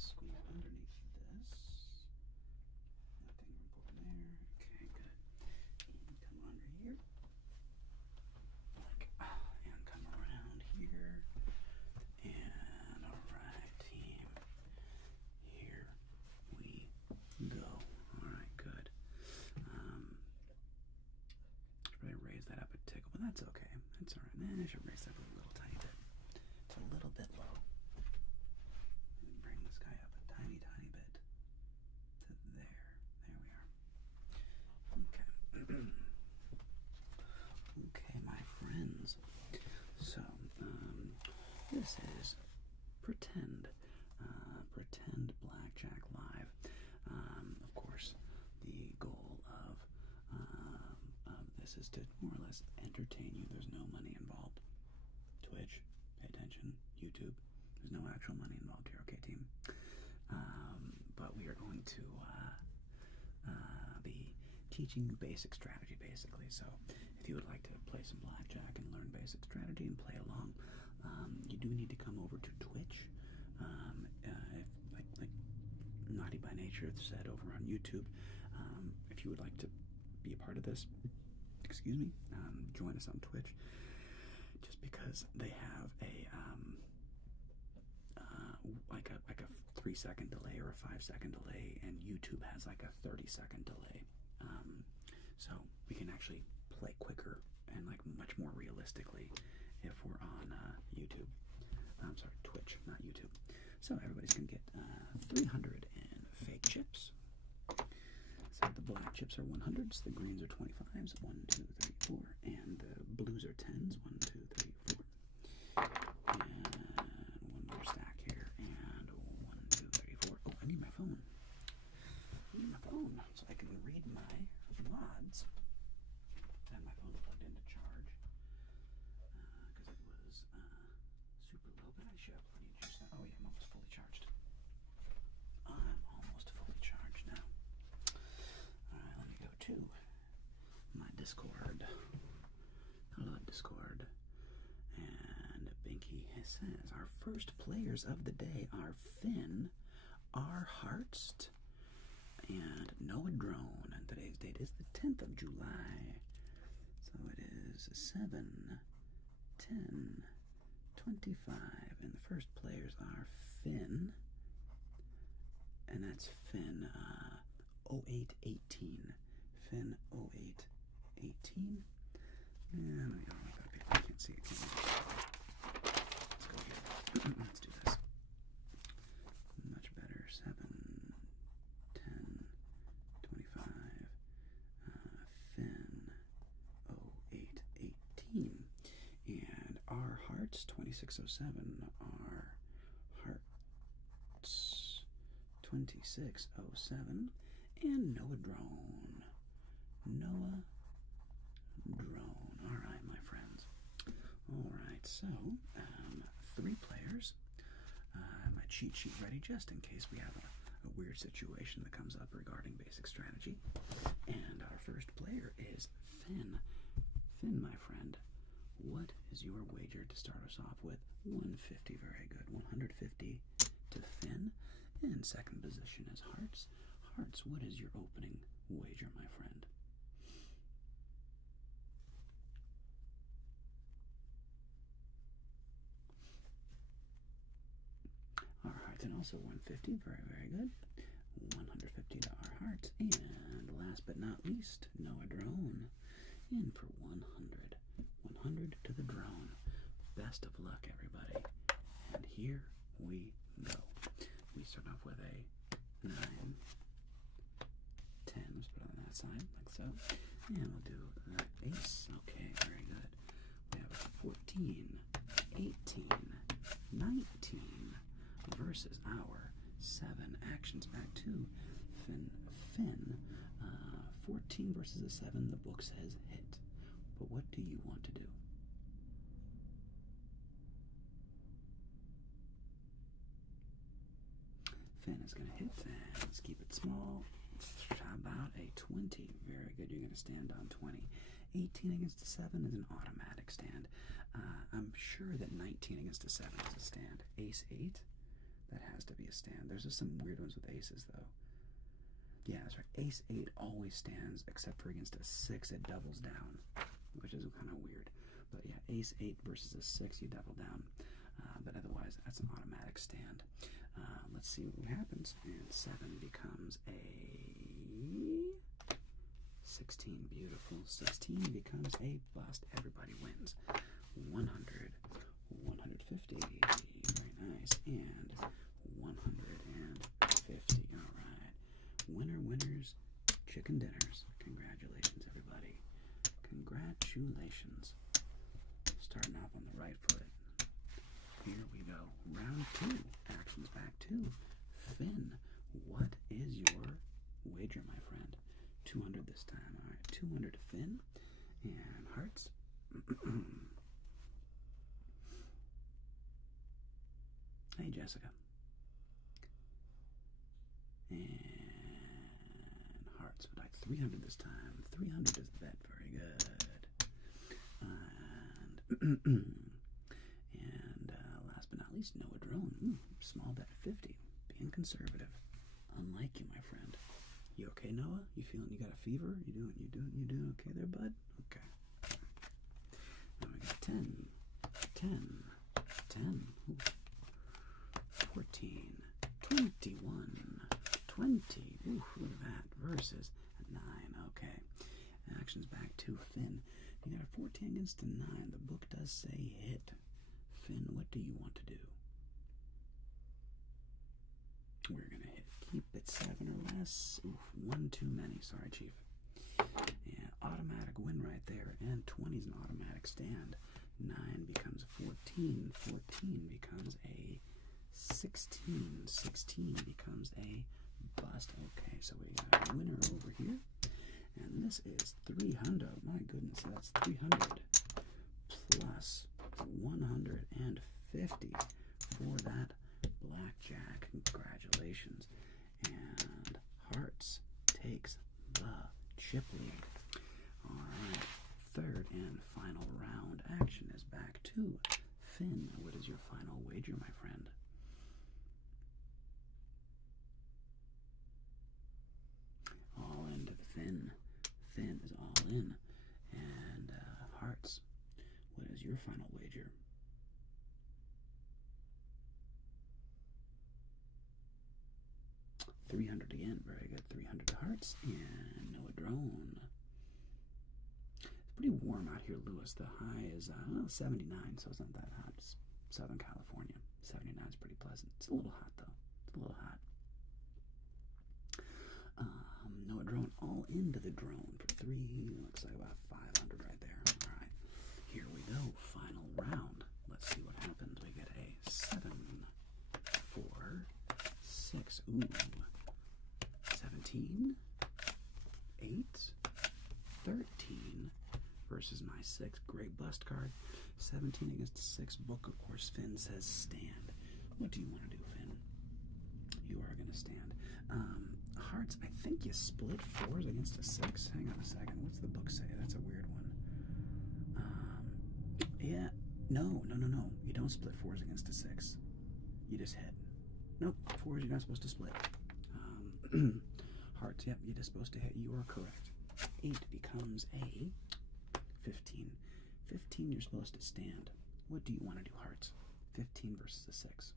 squeeze underneath this. Nothing important there. Okay, good. And come under here. And come around here. And alright, team. Here we go. Alright, good. Should probably raise that up a tickle, but that's okay. That's alright. I should raise that up a little tiny bit. It's a little bit low. And bring this guy up a tiny, tiny bit to there. There we are. Okay. Okay, my friends. So, this is Pretend Blackjack Live. Of course, the goal of this is to more or less entertain you. There's no money involved. Twitch, pay attention. YouTube, there's no actual money involved here, okay, team? But we are going to be teaching you basic strategy, basically. So if you would like to play some blackjack and learn basic strategy and play along, you do need to come over to Twitch. If, like Naughty by Nature said over on YouTube, if you would like to be a part of this, excuse me, join us on Twitch. Just because they have a like a 3-second delay or a 5-second delay, and YouTube has like a 30-second delay. So we can actually play quicker and like much more realistically if we're on YouTube. I'm sorry, Twitch, not YouTube. So everybody's gonna get 300 in fake chips. So the black chips are 100s, the greens are 25s, 1, 2, 3, 4, and the blues are 10s, 1, 2, 3, 4. And one more stack here, and 1, 2, 3, 4. Oh, I need my phone. I need my phone so I can read my mods. I had my phone plugged into charge because it was super low, but I should have plenty of juice now. Oh yeah, I'm almost fully charged. I'm almost fully charged now. Alright, let me go to my Discord. Hello, Discord. And Binky says, our first players of the day are Finn, R. Hartst, and Noah Drone. And today's date is the 10th of July. So it is 7, 10, 25. And the first players are Finn. And that's Finn 0818. Finn 0818. And we don't like that paper. I can't see it. Let's go here. Let's do this. Much better. 7, 10, 25. Finn 0818. And R Hearts 2607. R Hearts 2607. And Noah Drone. Noah Drone. Alright, my friends. Alright, so, 3 players. My cheat sheet ready just in case we have a weird situation that comes up regarding basic strategy. And our first player is Finn. Finn, my friend, what is your wager to start us off with? 150, very good. 150 to Finn. And second position is Hearts. Hearts, what is your opening wager, my friend? Our Hearts, and also 150, very, very good. 150 to our Hearts. And last but not least, Noah Drone. In for 100. 100 to the Drone. Best of luck, everybody. And here we go. We start off with a 9, 10. Let's put it on that side, like so. And we'll do that ace. Okay, very good. We have 14, 18, 19 versus our 7. Actions back to Finn. 14 versus a 7. The book says hit. But what do you want to do? Finn is going to hit, and let's keep it small. How about a 20? Very good. You're going to stand on 20. 18 against a 7 is an automatic stand. I'm sure that 19 against a 7 is a stand. Ace 8. That has to be a stand. There's just some weird ones with aces, though. Yeah, that's right. Ace 8 always stands, except for against a 6, it doubles down, which is kind of weird. But yeah, Ace 8 versus a 6, you double down. But otherwise, that's an automatic stand. Let's see what happens. And 7 becomes a 16. Beautiful. 16 becomes a bust. Everybody wins. 100, 150. Very nice. And 150. All right. Winners, chicken dinners. Congratulations, everybody. Congratulations. Starting off on the right foot. Here we go. Round 2. Actions back 2. Finn, what is your wager, my friend? 200 this time. All right, 200 to Finn. And hearts. Hey, Jessica. And hearts. Would like 300 this time. 300 is the bet. Very good. And last but not least, Noah Drone. Small bet 50. Being conservative. Unlike you, my friend. You okay, Noah? You feeling you got a fever? You doing okay there, bud? Okay. Now we got 10. 10. 10. Ooh. 14. 21. 20. Ooh, look at that. Versus a 9. Okay. Actions back to Finn. You got a 14 against a 9. The book does say hit. Finn, what do you want to do? We're going to hit. Keep it 7 or less. Oof, 1 too many. Sorry, Chief. And automatic win right there. And 20 is an automatic stand. 9 becomes 14. 14 becomes a 16. 16 becomes a bust. Okay, so we got a winner over here. And this is 300. My goodness, that's 300 plus 150 for that blackjack. Congratulations. And hearts takes the chip lead. All right, third and final round action is back to Finn. What is your final wager, my friend? All into the Finn. Finn is all in. And hearts, what is your final wager? $300 again. Very good. 300 to hearts. And Noah Drone. It's pretty warm out here, Lewis. The high is 79, so it's not that hot. It's Southern California. 79 is pretty pleasant. It's a little hot, though. It's a little hot. Noah Drone all into the drone for 3. Looks like about 500 right there. All right. Here we go. Final round. Let's see what happens. We get a 7, 4, 6. Ooh. 17, 8, 13 versus my 6. Great bust card. 17 against a 6. Book, of course. Finn says stand. What do you want to do, Finn? You are going to stand. Hearts, I think you split 4s against a 6. Hang on a second. What's the book say? That's a weird one. Yeah. No. You don't split 4s against a 6. You just hit. Nope. 4s you're not supposed to split. Hearts, yep, you're just supposed to hit. You are correct. 8 becomes a 15. 15 you're supposed to stand. What do you want to do, hearts? 15 versus a 6.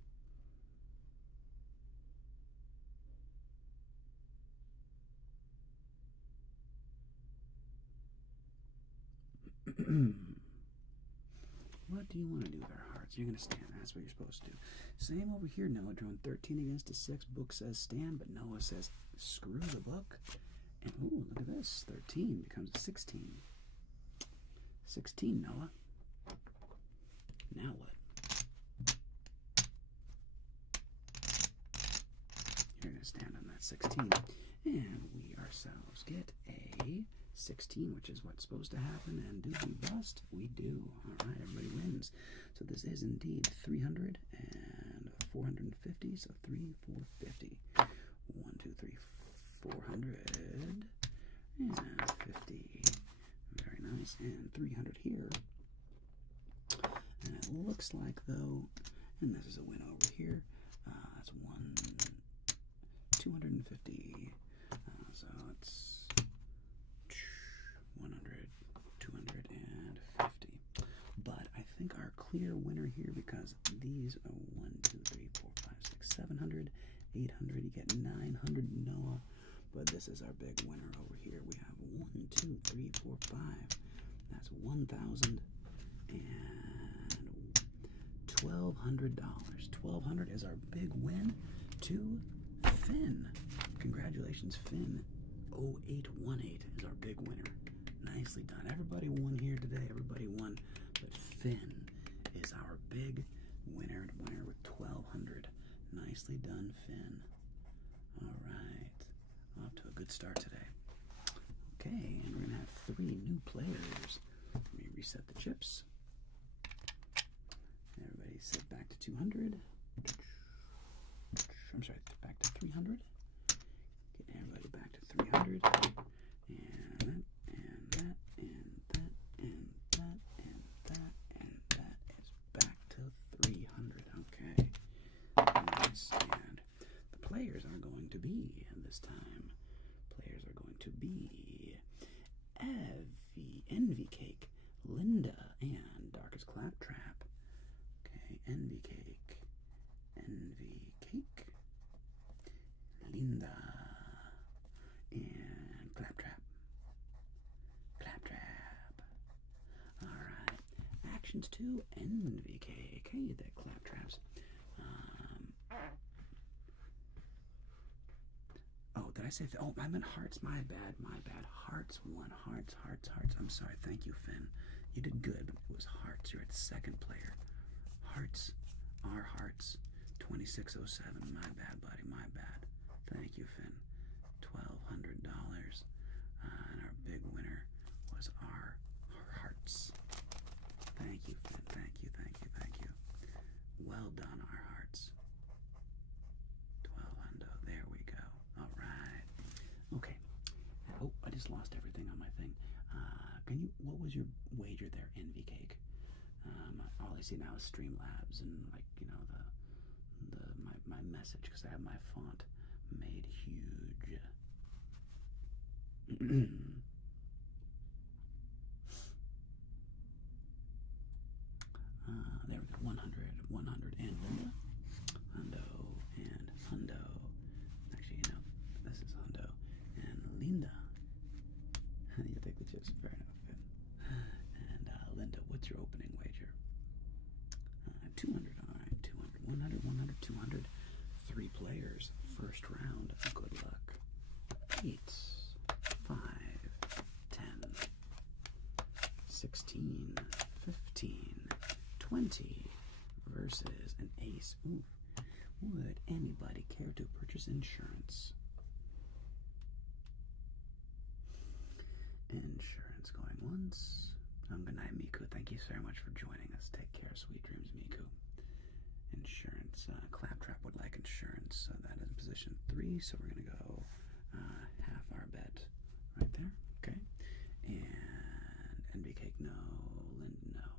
What do you want to do there, hearts? You're going to stand. That's what you're supposed to do. Same over here, Noah. Drone 13 against a 6. Book says stand, but Noah says screw the book. And, ooh, look at this. 13 becomes a 16. 16, Noah. Now what? You're going to stand on that 16. And we ourselves get a 16, which is what's supposed to happen. And do we bust? We do. All right, everybody wins. So this is indeed 300 and 450. So 3, 450. 1, 2, 3, 400 and 50. Very nice. And 300 here. And it looks like, though, and this is a win over here, that's 250. So it's 100, 250. But I think our clear winner here, because these are 1, 2, 3, 4, 5, 6, 700, 800. You get 900, Noah. But this is our big winner over here. We have 1, 2, 3, 4, 5. That's 1,000 and $1,200. $1,200 is our big win to Finn. Congratulations, Finn. 0818 is our big winner. Nicely done. Everybody won here today. Everybody won, but Finn is our big winner with 1,200. Nicely done, Finn. All right. Off to a good start today. Okay, and we're going to have 3 new players. Let me reset the chips. Everybody sit back to 200. I'm sorry, back to 300. Getting everybody back to 300. And that, and that, and that, and that, and that, and that is back to 300. Okay. Nice. And the players are going to be, and this time, players are going to be Envy Cake, Linda, and Darkest Claptrap. Okay, Envy Cake, Linda, and Claptrap. Alright, actions to Envy Cake. Hey there, Claptraps. Oh, did I say... Oh, I meant hearts. My bad. Hearts won. Hearts. I'm sorry. Thank you, Finn. You did good, but it was hearts. You're at the second player. Hearts. Our hearts. 2607. My bad, buddy. My bad. Thank you, Finn. $1,200. And our big winner was our hearts. Thank you, Finn. Thank you. Well done, our hearts. 1,200. There we go. All right. Okay. Oh, I just lost everything on my thing. What was your wager there, Envy Cake? All I see now is Streamlabs and, like, you know, my message, because I have my font made huge. There we go. 100, and Linda. Hundo and Hundo. Actually, you know, this is Hundo and Linda. You take the chips. Fair enough, Finn. And Linda, what's your opening wager? 200. All right, 200. 100, 200. 3 players. First round. Good luck. 8, 5, 10, 16, 15, 20 versus an ace. Ooh. Would anybody care to purchase insurance? Insurance going once. Good night, Miku. Thank you so much for joining us. Take care. Sweet dreams, Miku. Insurance. Claptrap would like insurance. So that is position 3. So we're going to go half our bet right there. Okay. And Envy Cake, no. Linda, no.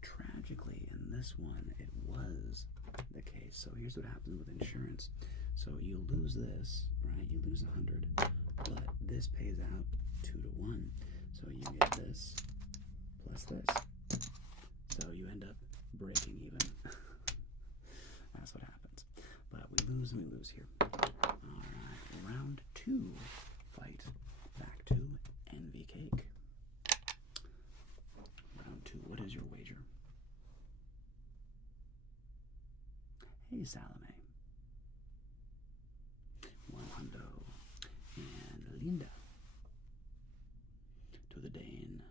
Tragically, in this one, it was the case. So here's what happens with insurance. So you lose this, right? You lose 100, but this pays out 2 to 1. So you get this plus this. So you end up breaking even. That's what happens. But we lose and we lose here. All right, round 2 fight. Back to Envy Cake. Round 2. What is your wager? Hey, Salome. 100 and Linda. To the Dane.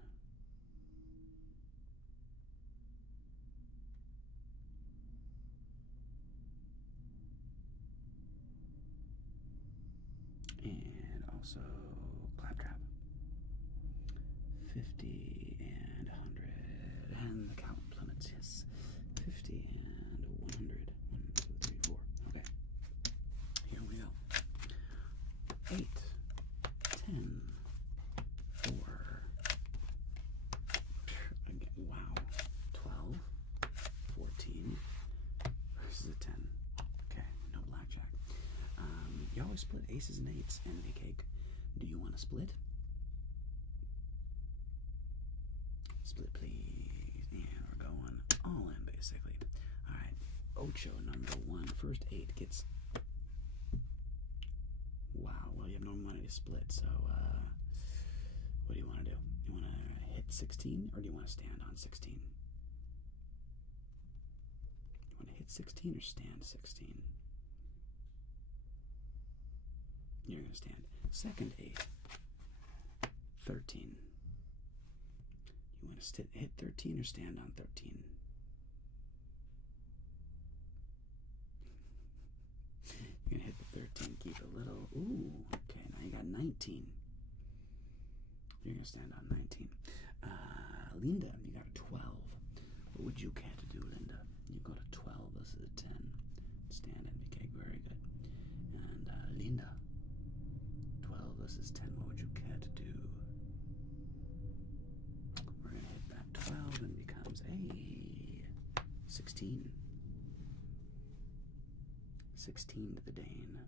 And also Claptrap. 50 and 100. And the count plummets. Yes. 50 and 100. 1, 2, 3, 4. Okay. Here we go. 8, 10, 4. Again, wow. 12, 14. This is a 10. Okay. You always split aces and eights, Envy Cake. Do you want to split? Split, please. And we're going all in, basically. All right. Ocho, number one. First eight gets... Wow. Well, you have no money to split, so what do you want to do? You want to hit 16, or do you want to stand on 16? You want to hit 16 or stand 16? You're going to stand. Second eight. 13. You want to hit 13 or stand on 13? You're going to hit the 13, keep it little. Ooh, okay, now you got 19. You're going to stand on 19. Linda, you got a 12. What would you care to do, Linda? You got a 12, this is a 10. Stand, Envy Cake, very good. And Linda, 12, this is 10. What would you care to do? We're going to hit that 12 and it becomes a 16. 16 to the Dane.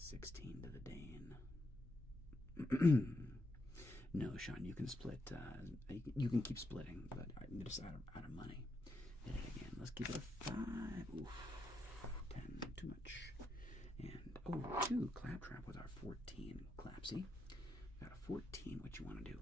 $16 to the Dane. No, Sean, you can split. You can keep splitting, but I'm just out of money. Hit it again. Let's keep it a 5. Oof. 10. Too much. And over 2. Claptrap with our 14. Clapsy. Got a 14. What you want to do?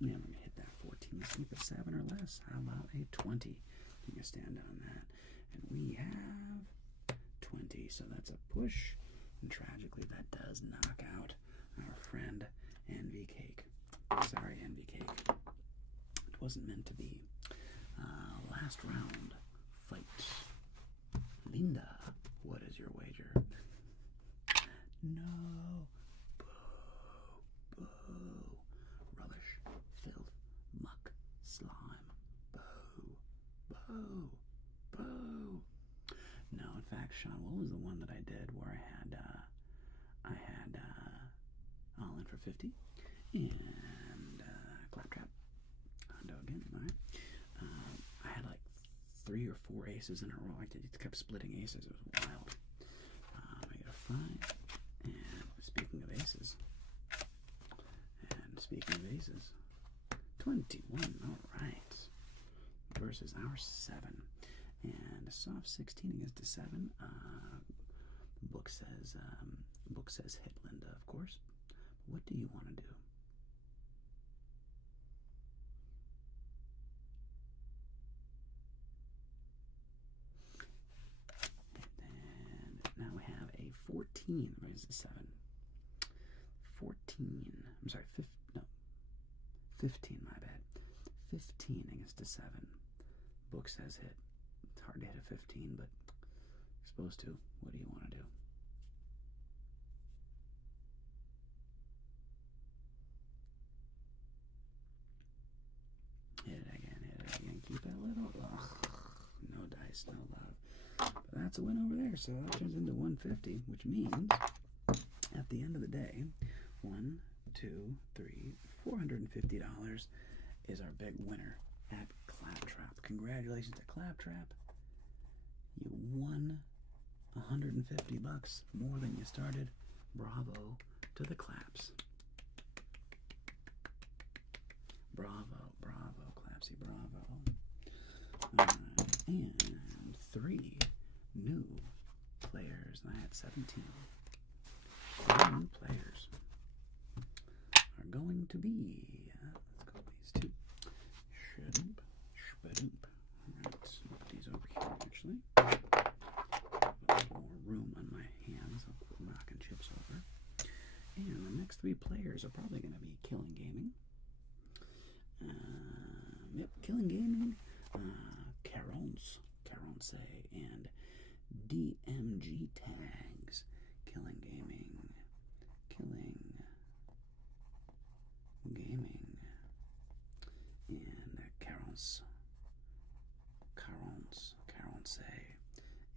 Yeah, we're going to hit that 14. Let's keep it 7 or less. How about a 20? You can stand on that. And we have 20. So that's a push. And tragically, that does knock out our friend Envy Cake. Sorry, Envy Cake. It wasn't meant to be. Last round. Fight. Linda, what is your wager? No. Boo. Boo. Rubbish. Filth. Muck. Slime. Boo. Boo. Boo. No, in fact, Sean, what was the one that I did where I had all in for 50 and Claptrap. Hondo again, all right. I had like 3 or 4 aces in a row. I just kept splitting aces. It was wild. I got a 5. And speaking of aces, 21. All right. Versus our 7. And a soft 16 against a 7. Book says hit Linda, of course. What do you want to do? And now we have a 14 versus a 7. 14. I'm sorry, 15, my bad. 15 against a 7. Book says hit. It's hard to hit a 15, but you're supposed to. What do you want to do? Hit it again, keep it a little. Ugh, no dice, no love. But that's a win over there, so that turns into 150, which means at the end of the day, $1, 2, 3, $450 is our big winner at Claptrap. Congratulations to Claptrap. You won $150 more than you started. Bravo to the Claps. Bravo, bravo, Clapsy, bravo. And 3 new players. And I had 17. 3 new players are going to be, let's go with these 2. Shadoop, shadoop. Alright, put these over here actually. Put more room on my hands. I'll put rock and chips over. And the next 3 players are probably going to be Killing Gaming. Yep, Killing Gaming, Caronce, and DMG Tags. Killing Gaming, and Caronce,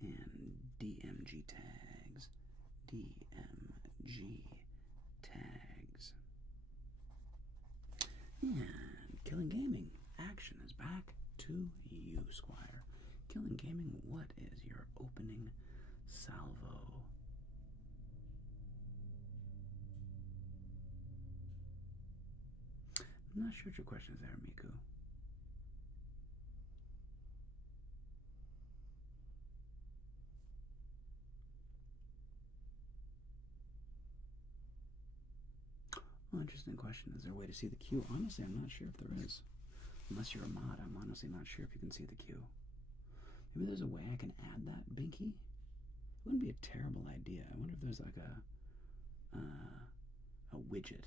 and DMG Tags, And Killing Gaming, action is back to you, Squire. Killing Gaming, what is your opening salvo? I'm not sure what your question is there, Miku. Well, interesting question. Is there a way to see the queue? Honestly, I'm not sure if there is. Unless you're a mod, I'm honestly not sure if you can see the queue. Maybe there's a way I can add that, Binky? It wouldn't be a terrible idea. I wonder if there's like a widget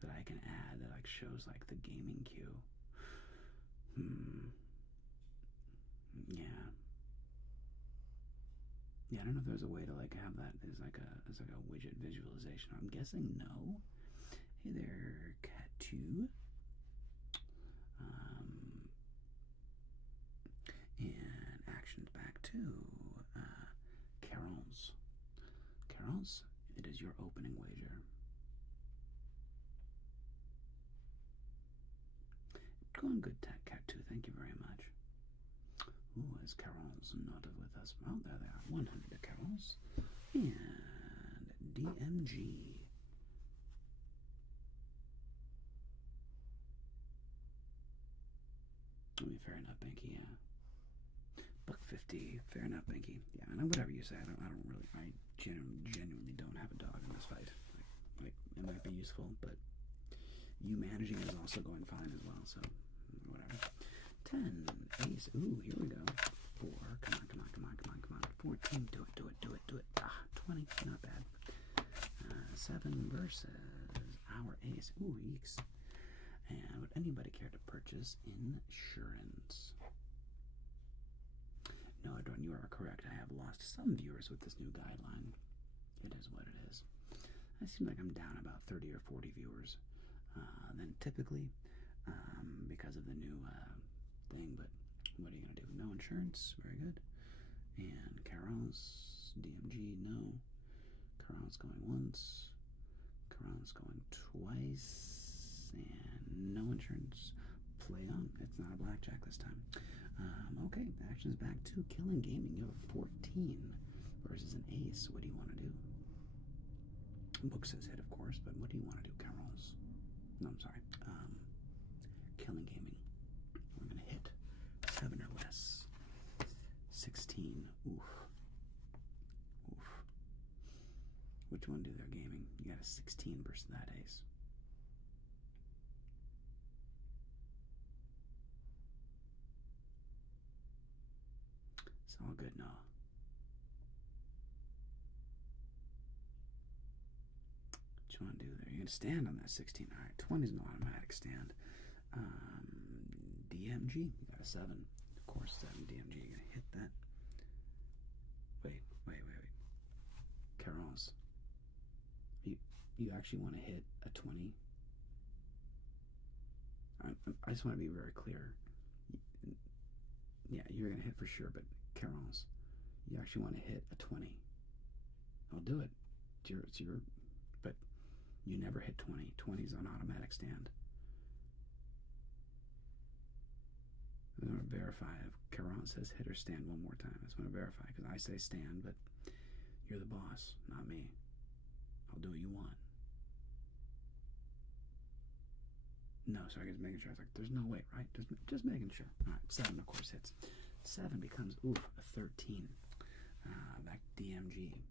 that I can add that like shows like the gaming queue. Yeah. Yeah, I don't know if there's a way to like have that as like a widget visualization. I'm guessing no. Hey there, Cat2. And actions back to Carol's. Carol's, it is your opening wager. Going good, Cat2. Thank you very much. Ooh, is Carol's not with us? Well, there they are. 100 to Carol's. And DMG. I mean, fair enough, Binky, yeah. $1.50, fair enough, Binky. Yeah, and whatever you say, I genuinely don't have a dog in this fight. Like, it might be useful, but you managing it is also going fine as well, so whatever. 10, ace, ooh, here we go. 4, come on. 14, do it. 20, not bad. 7 versus our ace, ooh, eeks. And would anybody care to purchase insurance? No, Adron, you are correct. I have lost some viewers with this new guideline. It is what it is. I seem like I'm down about 30 or 40 viewers than typically because of the new thing, but what are you going to do? No insurance, very good. And Carol's, DMG, no. Carol's going once. Carol's going twice. And no insurance. Play on. It's not a blackjack this time. Okay, action's back to Killing Gaming. You have a 14 versus an ace. What do you want to do? Book says hit, of course, but what do you want to do, Carol's? No, I'm sorry. Killing Gaming. We're going to hit 7 or less. 16. Oof. What do you want to do there, Gaming? You got a 16 versus that ace. It's all good, no. What you want to do there? You're going to stand on that 16. All right, 20 is an automatic stand. DMG, you got a 7. Of course, 7 DMG. You're going to hit that. Wait. Carol's. You actually want to hit a 20? I just want to be very clear. Yeah, you're going to hit for sure, but Carol's, you actually want to hit a 20. I'll do it. It's your, but you never hit 20. 20 is an automatic stand. I'm going to verify if Caron says hit or stand one more time. I just want to verify because I say stand, but you're the boss, not me. I'll do what you want. No, sorry, just making sure. I was like, there's no way, right? Just making sure. All right, 7, of course, hits. 7 becomes, a 13. Back DMG.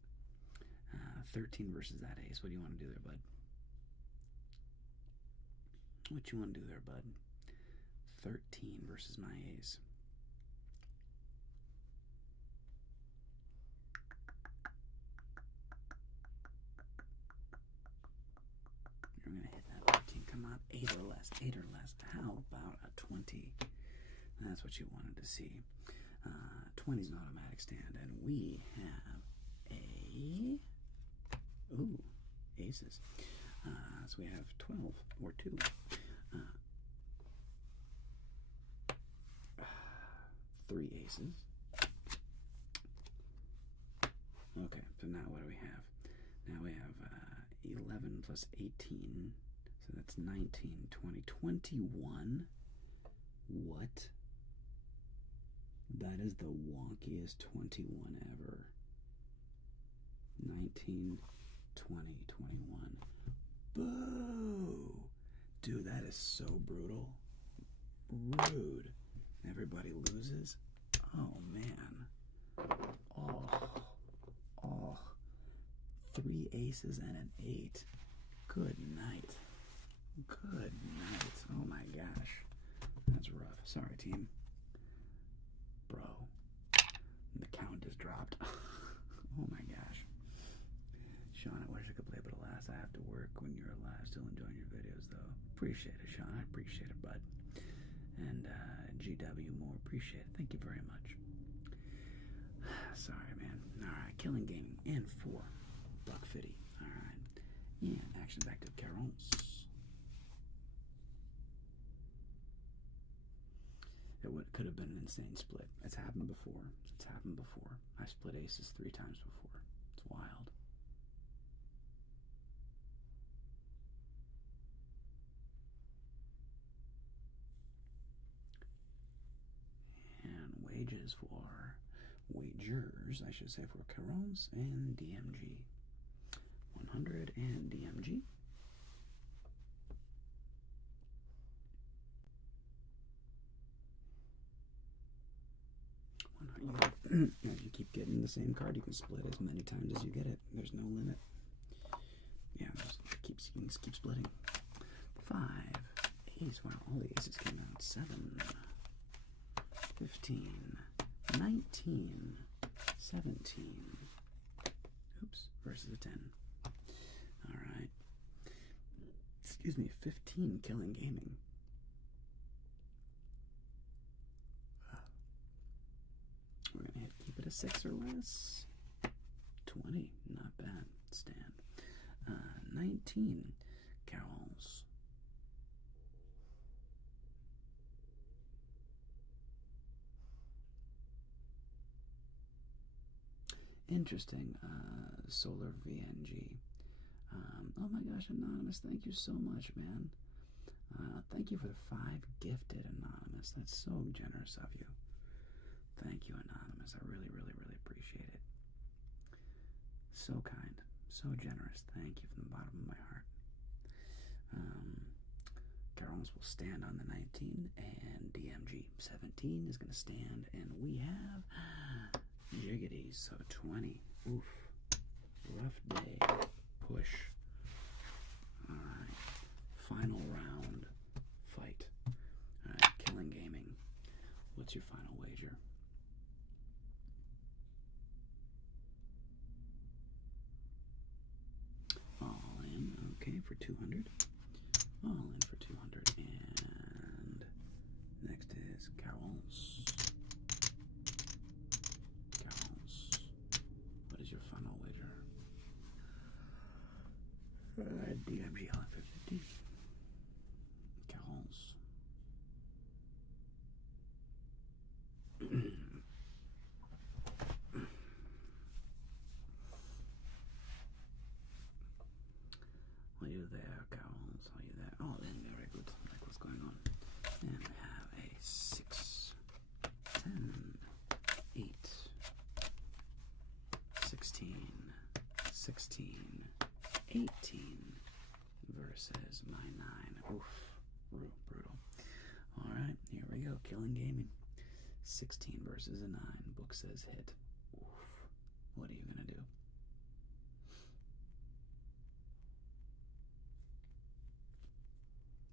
13 versus that ace. What do you want to do there, bud? What you want to do there, bud? 13 versus my ace. You're going to hit that 13. Come on, 8 or less. 8 or less. How about a 20? That's what you wanted to see. 20 is an automatic stand, and we have a... Ooh, aces. So we have 12 or 2. 3 aces. Okay, so now what do we have? Now we have 11 plus 18, so So that's 19, 20, 21. What? That is the wonkiest 21 ever. 19, 20, 21. Boo! Dude, that is so brutal. Rude. Everybody loses. Oh, man. Oh. 3 aces and an 8. Good night. Good night. Oh, my gosh. That's rough. Sorry, team. Bro. The count just dropped. Oh, my gosh. Sean, I wish I could play, but alas, I have to work when you're alive. Still enjoying your videos, though. Appreciate it, Sean. I appreciate it, bud. And GW more. Appreciate it. Thank you very much. Sorry, man. Alright, Killing Gaming. And 4. Buck Fitty. Alright. And Actions Active Carons. It could have been an insane split. It's happened before. It's happened before. I split aces 3 times before. It's wild. And wagers, I should say, for Carons and DMG. 100 and DMG. If you keep getting the same card, you can split as many times as you get it. There's no limit. Yeah, you can keep splitting. 5, ace. Wow, all the aces came out. 7, 15, 19, 17. Oops, versus a 10. All right. Excuse me, 15 Killing Gaming. We're going to keep it a 6 or less. 20, not bad. Stand. 19 Carols. Interesting. Solar VNG. Oh my gosh, Anonymous, thank you so much, man. Thank you for the 5 gifted, Anonymous. That's so generous of you. Thank you, Anonymous. I really, really, really appreciate it. So kind. So generous. Thank you from the bottom of my heart. Carol's will stand on the 19, and DMG 17 is going to stand, and we have Jiggity, so 20. Oof. Rough day. Push. Alright. Final round. Fight. Alright, Killing Gaming. What's your final wager? All in. Okay, for 200. All in for 200. And next is Carol's. What is your final wager? DMG all in for 50. Carol's. Are you there, Carol's? Are you there? Oh, then very good. Like what's going on? And we have a 6, 10, 8, 16, 16, 18 versus my 9. Oof. Brutal. Alright, here we go. Killing Gaming. 16 versus a 9. Book says hit. Oof. What are you going to do?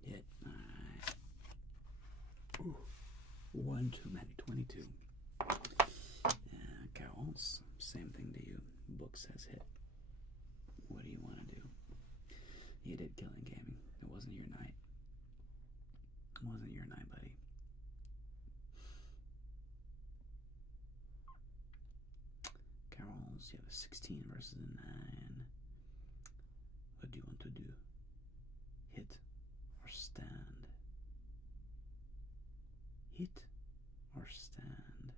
Hit. Alright. Ooh. 1 too many. 22. Counts. Same thing to you. Book says hit. What do you want to do? You did Killing Gaming. It wasn't your night. It wasn't your night, buddy. Carols, you have a 16 versus a 9. What do you want to do? Hit or stand? Hit or stand?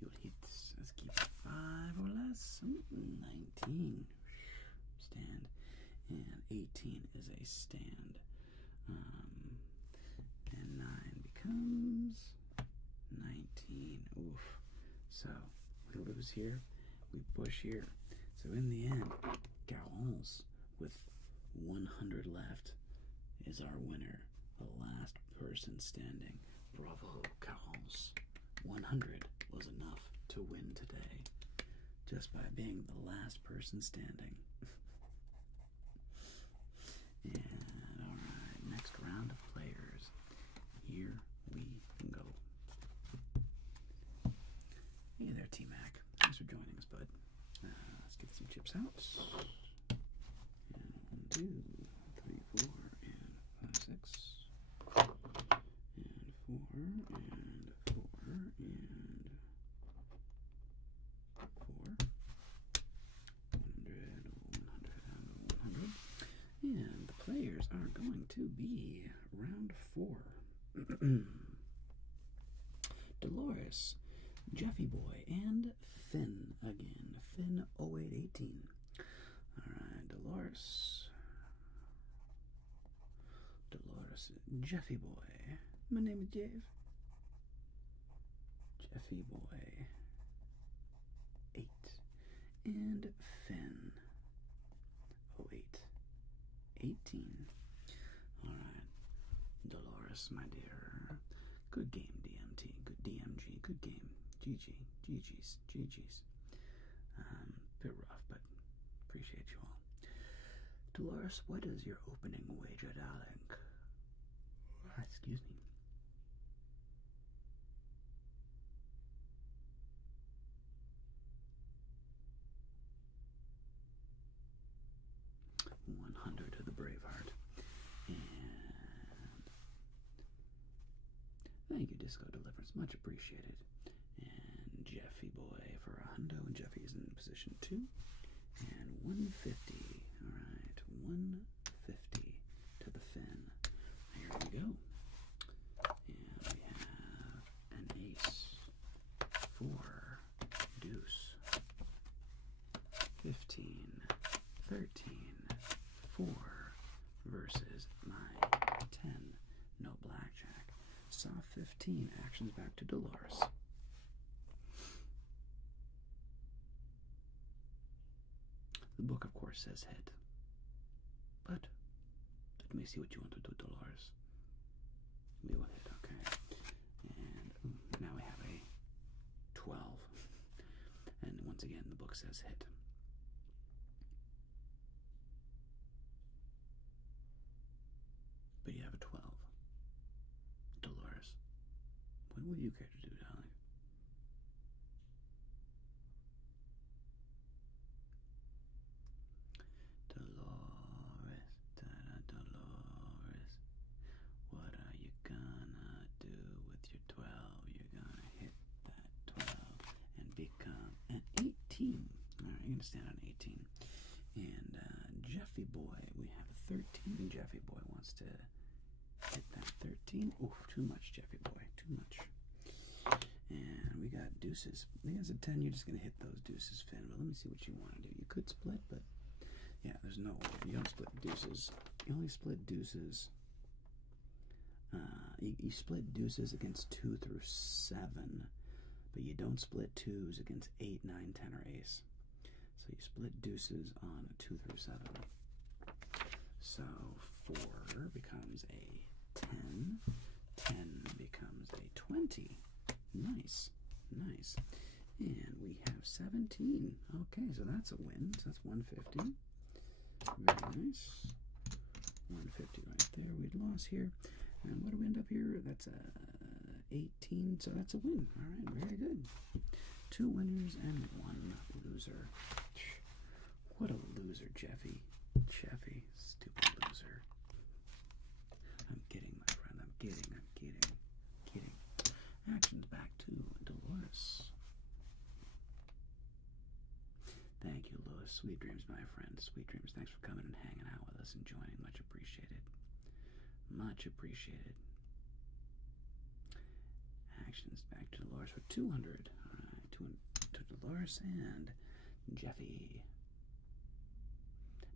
You'll hit. Let's keep it 5 or less. 19. Stand. And 18 is a stand. And 9 becomes 19. Oof. So we lose here, we push here. So in the end, Garance, with 100 left, is our winner. The last person standing. Bravo, Garance. 100 was enough to win today, just by being the last person standing. And alright, next round of players. Here we go. Hey there, T-Mac. Thanks for joining us, bud. Let's get some chips out. And 1, 2, 3, 4, and 5, 6. And 4, and 4, and 4. 100, 100, and 100. And the players are going to be round 4. Dolores, Jeffy Boy, and Finn again. Finn 0818. Alright, Dolores. Dolores, Jeffy Boy. My name is Jeff. Jeffy Boy 8. And Finn 0818. Alright. Dolores, my dear. Good game, DMT. Good DMG. Good game. GG. GG's. Bit rough, but appreciate you all. Dolores, what is your opening wager, darling? Excuse me. $100 to the Braveheart. And thank you, Disco Deliverance. Much appreciated. And Jeffy Boy for a hundo. And Jeffy's in position 2. And 150. Alright, 150 to the Finn. Here we go. And we have an ace. 4. Deuce. 15. 13. 4 versus my 10. No blackjack. Saw 15. Actions back to Dolores. The book, of course, says hit. But let me see what you want to do, Dolores. We will hit, okay. And now we have a 12. And once again, the book says hit. But you have a 12. Dolores, what would you care to do, darling? Dolores, Dolores, what are you gonna do with your 12? You're gonna hit that 12 and become an 18. Alright, you're gonna stand on 18. And Jeffy Boy, we have 13. Jeffy Boy wants to hit that 13. Oof, too much, Jeffy Boy, too much. And we got deuces. I think it's a 10. You're just going to hit those deuces, Finn. But let me see what you want to do. You could split, but yeah, there's no way. You don't split deuces. You only split deuces. You split deuces against 2 through 7, but you don't split 2s against 8, 9, 10, or ace. So you split deuces on 2 through 7. So 4 becomes a 10. 10 becomes a 20. Nice. Nice. And we have 17. Okay, so that's a win. So that's 150. Very nice. 150 right there. We'd lost here. And what do we end up here? That's 18. So that's a win. All right, very good. 2 winners and 1 loser. What a loser, Jeffy. Jeffy, stupid loser. I'm kidding, my friend. I'm kidding. Actions back to Dolores. Thank you, Louis. Sweet dreams, my friend. Sweet dreams. Thanks for coming and hanging out with us and joining. Much appreciated. Much appreciated. Actions back to Dolores for 200. All right, to Dolores and Jeffy.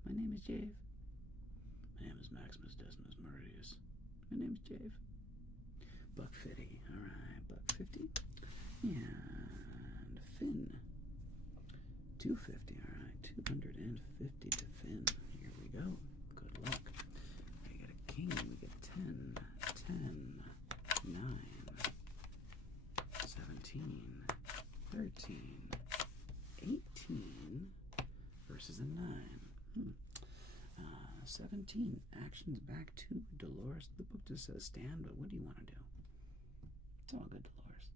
My name is Jeff. Minimus, Maximus, Decimus, Meridius. My name's Jave. $1.50. Alright, $1.50. And Finn. $2.50. Alright, $250 to Finn. Here we go. Good luck. We get a king. We get 10, 10, 9, 17, 13, 18 versus a 9. 17. Actions back to Dolores. The book just says stand, but what do you want to do? It's all good, Dolores.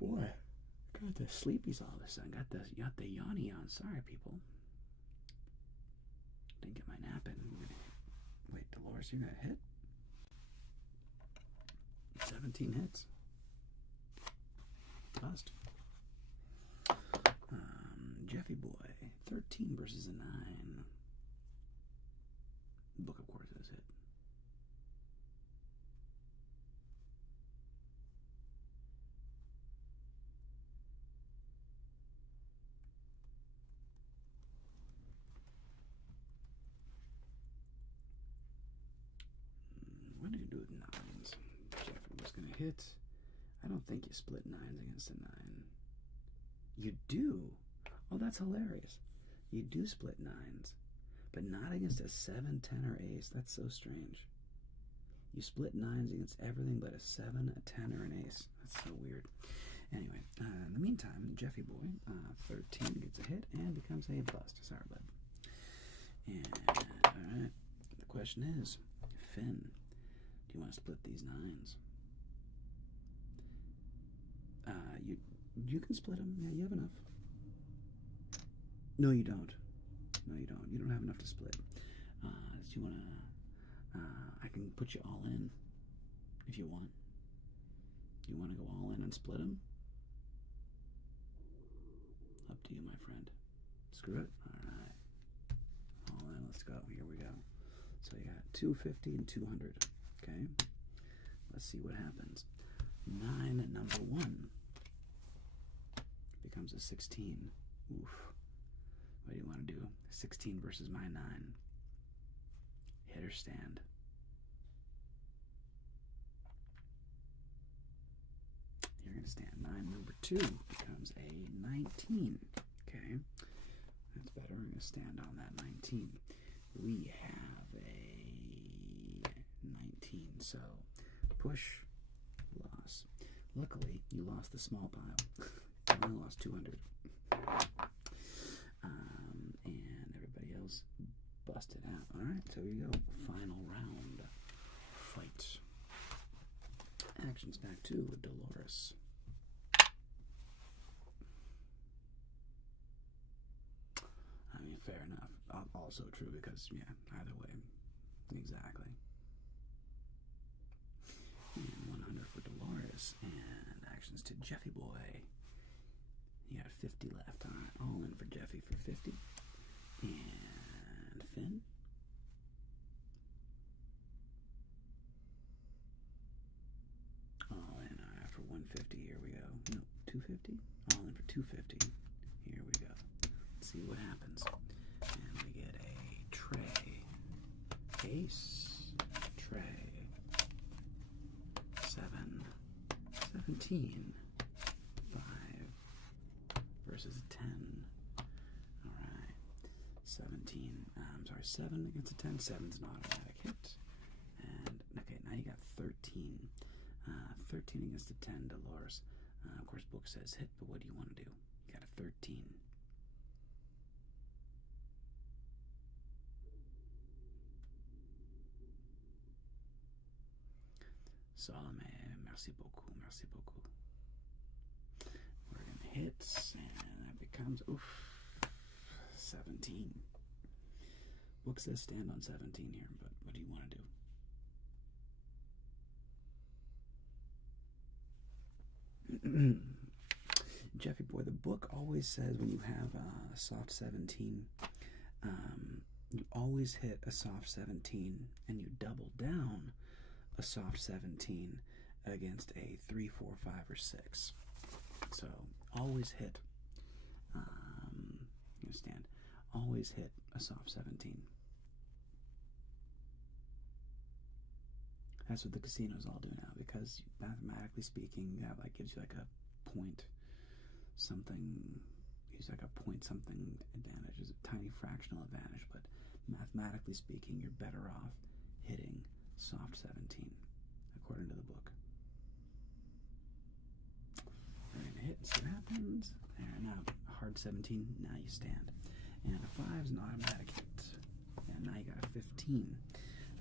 Boy, got the sleepies all of a sudden. Got the yawny on. Sorry, people. Didn't get my nap in. Wait, Dolores, you're gonna hit? 17 hits. Bust. Jeffy Boy, 13 versus a 9. Book, of course, is hit. What do you do with 9s? Jeffy was going to hit. I don't think you split 9s against a 9. You do? Oh, that's hilarious. You do split 9s, but not against a 7, 10, or ace. That's so strange. You split 9s against everything but a 7, a 10, or an ace. That's so weird. Anyway, in the meantime, Jeffy Boy, 13 gets a hit and becomes a bust. Sorry, bud. And, alright, the question is, Finn, do you want to split these 9s? You can split them. Yeah, you have enough. No, you don't. No, you don't. You don't have enough to split. Do you want to... I can put you all in if you want. You want to go all in and split them? Up to you, my friend. Screw it. All right. All in. Let's go. Here we go. So you got 250 and 200. Okay. Let's see what happens. 9 at number 1 becomes a 16. Oof. What do you want to do? 16 versus my 9. Hit or stand? You're going to stand. 9 number 2 becomes a 19. Okay. That's better. We're going to stand on that 19. We have a 19. So push, loss. Luckily, you lost the small pile. You only lost 200. And everybody else busted out. Alright, so here you go. Final round. Fight. Actions back to Dolores. I mean, fair enough. Also true because, yeah, either way. Exactly. And 100 for Dolores. And actions to Jeffy Boy. You got 50 left. Alright, all in for Jeffy for 50. And Finn. All in for 150. Here we go. No, 250? All in for 250. Here we go. Let's see what happens. And we get a tray. Ace. Tray. 7. 17. 5. Versus a 10. Alright. 17. I'm sorry, 7 against a 10. 7's an automatic hit. And, okay, now you got 13. 13 against a 10, Dolores. Of course, book says hit, but what do you want to do? You got a 13. Salome, merci beaucoup, merci beaucoup. We're going to hit, and that becomes, 17. Book says stand on 17 here, but what do you want to do? Jeffy Boy, the book always says when you have a soft 17, you always hit a soft 17, and you double down a soft 17 against a 3, 4, 5, or 6. So always hit. always hit a soft 17. That's what the casinos all do now, because mathematically speaking, that like gives you like a point something, gives like a point something advantage. It's a tiny fractional advantage, but mathematically speaking, you're better off hitting soft 17, according to the book. We're going to hit and see what happens. There, now hard 17, now you stand. And a 5 is an automatic hit. And now you got a 15.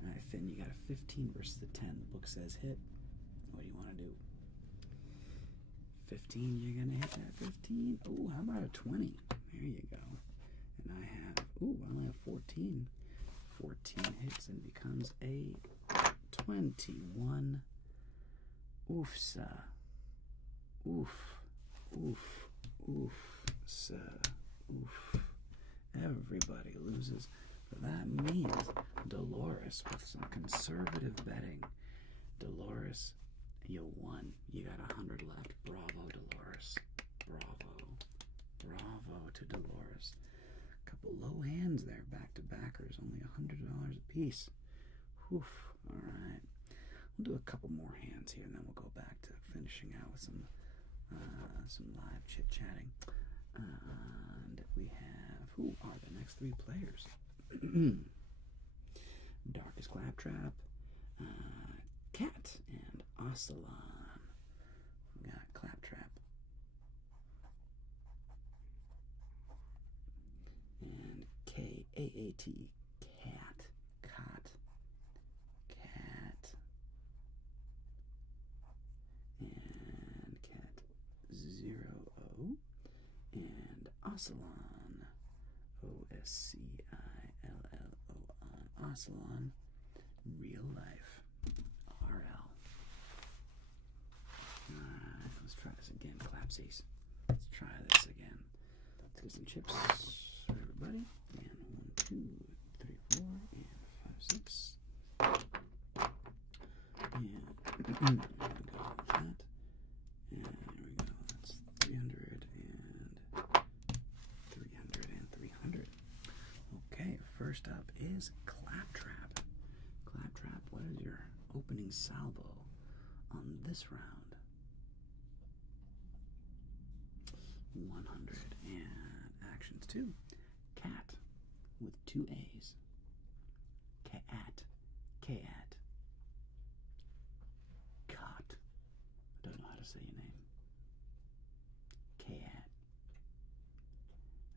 Alright, Finn, you got a 15 versus the 10. The book says hit. What do you want to do? 15, you're going to hit that 15. Oh, how about a 20? There you go. And I have, I only have 14. 14 hits and becomes a 21. Oofsa. Oof. Oof. Oof. Sa. Oof. Everybody loses. That means Dolores, with some conservative betting, Dolores, you won. You got 100 left. Bravo, Dolores. Bravo. Bravo to Dolores. A couple low hands there, back-to-backers. Only $100 a piece. Whew. All right. We'll do a couple more hands here, and then we'll go back to finishing out with some live chit-chatting. And we have, who are the next 3 players? Darkest Claptrap, Cat, and Ocelon. We got Claptrap. And K-A-A-T, Cat. Cat. And Cat 0-0. And Ocelon. O-S-C-I-L-L-O-N. Ocelon. Real life. R-L. Alright, let's try this again, Clapsies. Let's try this again. Let's get some chips for everybody. And 1, 2, 3, 4, and 5, 6. And there we go with that. And there we go. That's 300 and 300 and 300. Okay, first up is Claptrap. Claptrap, what is your opening salvo on this round? 100. And actions 2. Cat with 2 A's. Cat. Cat. Cot. I don't know how to say your name. Cat.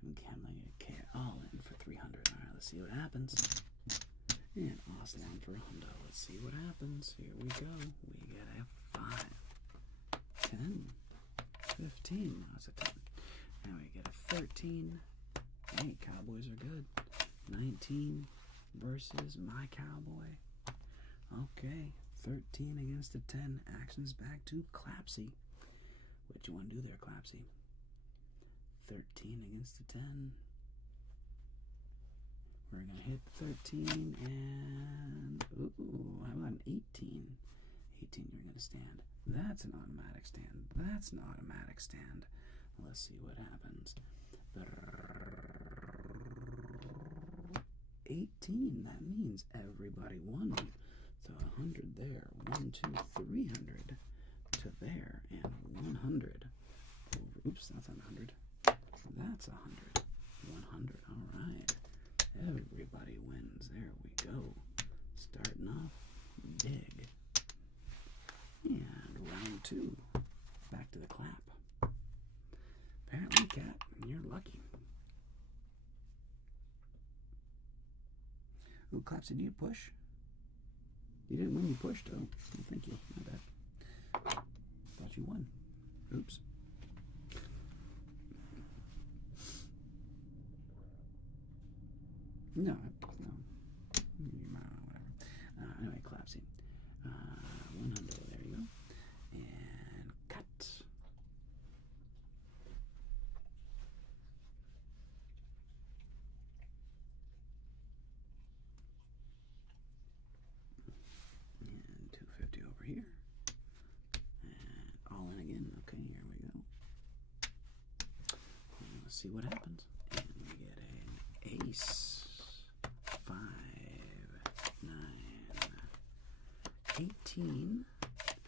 I'm gambling a cat all in for 300. Alright, let's see what happens. And Ocelon for a hundo. Let's see what happens. Here we go. We get a 5. 10. 15. No, it's a 10. Now we get a 13. Hey, Cowboys are good. 19 versus my Cowboy. Okay, 13 against a 10. Actions back to Clapsy. What you want to do there, Clapsy? 13 against a 10. We're going to hit 13 and, how about an 18? 18, you're going to stand. That's an automatic stand. That's an automatic stand. Let's see what happens. 18, that means everybody won. So 100 there. 1, 2, 300 to there. And 100. Oops, that's not 100. That's 100. 100, all right. Everybody wins. There we go. Starting off big. And round 2. Back to the clap. Apparently, Cat, you're lucky. Ooh, Clapsy, did you push? You didn't win, you pushed, though. Oh, thank you. My bad. Thought you won. Oops. No. Whatever. Anyway, Clapsy. 100, there you go. And cut. And 250 over here. And all in again. Okay, here we go. And let's see what happens. And we get an ace, 5, 9, 18,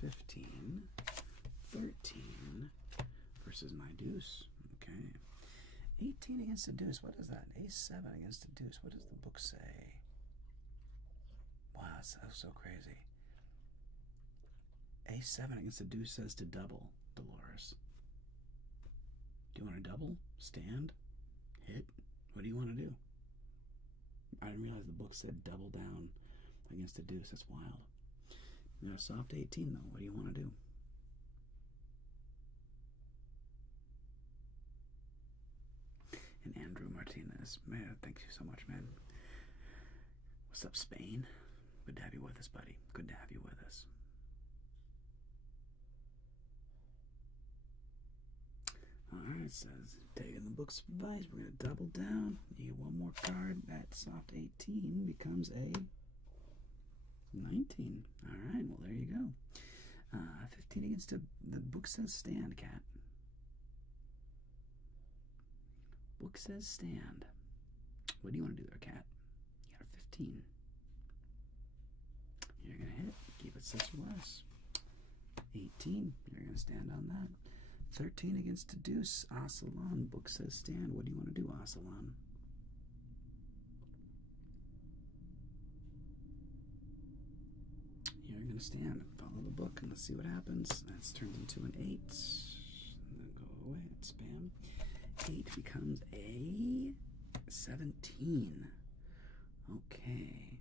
15, 13 versus my deuce. Okay. 18 against the deuce. What is that? Ace 7 against the deuce. What does the book say? Wow, that's so crazy. Ace 7 against the deuce says to double, Dolores. Do you want to double? Stand? Hit? What do you want to do? I didn't realize the book said double down against the deuce. That's wild. You got a soft 18 though. What do you want to do? And Andrew Martinez, man, thank you so much, man. What's up, Spain? Good to have you with us, buddy. Good to have you with us. Alright, it says, taking the book's advice, we're going to double down. You get one more card. That soft 18 becomes a 19. Alright, well, there you go. 15 against the book says stand, cat. Book says stand. What do you want to do there, cat? You got a 15. You're going to hit. Keep it 6 or less. 18. You're going to stand on that. 13 against the deuce. Asalan. Book says stand. What do you want to do, Asalan? You're going to stand. Follow the book and let's see what happens. That's turned into an 8. And then go away. Spam. 8 becomes a 17. Okay.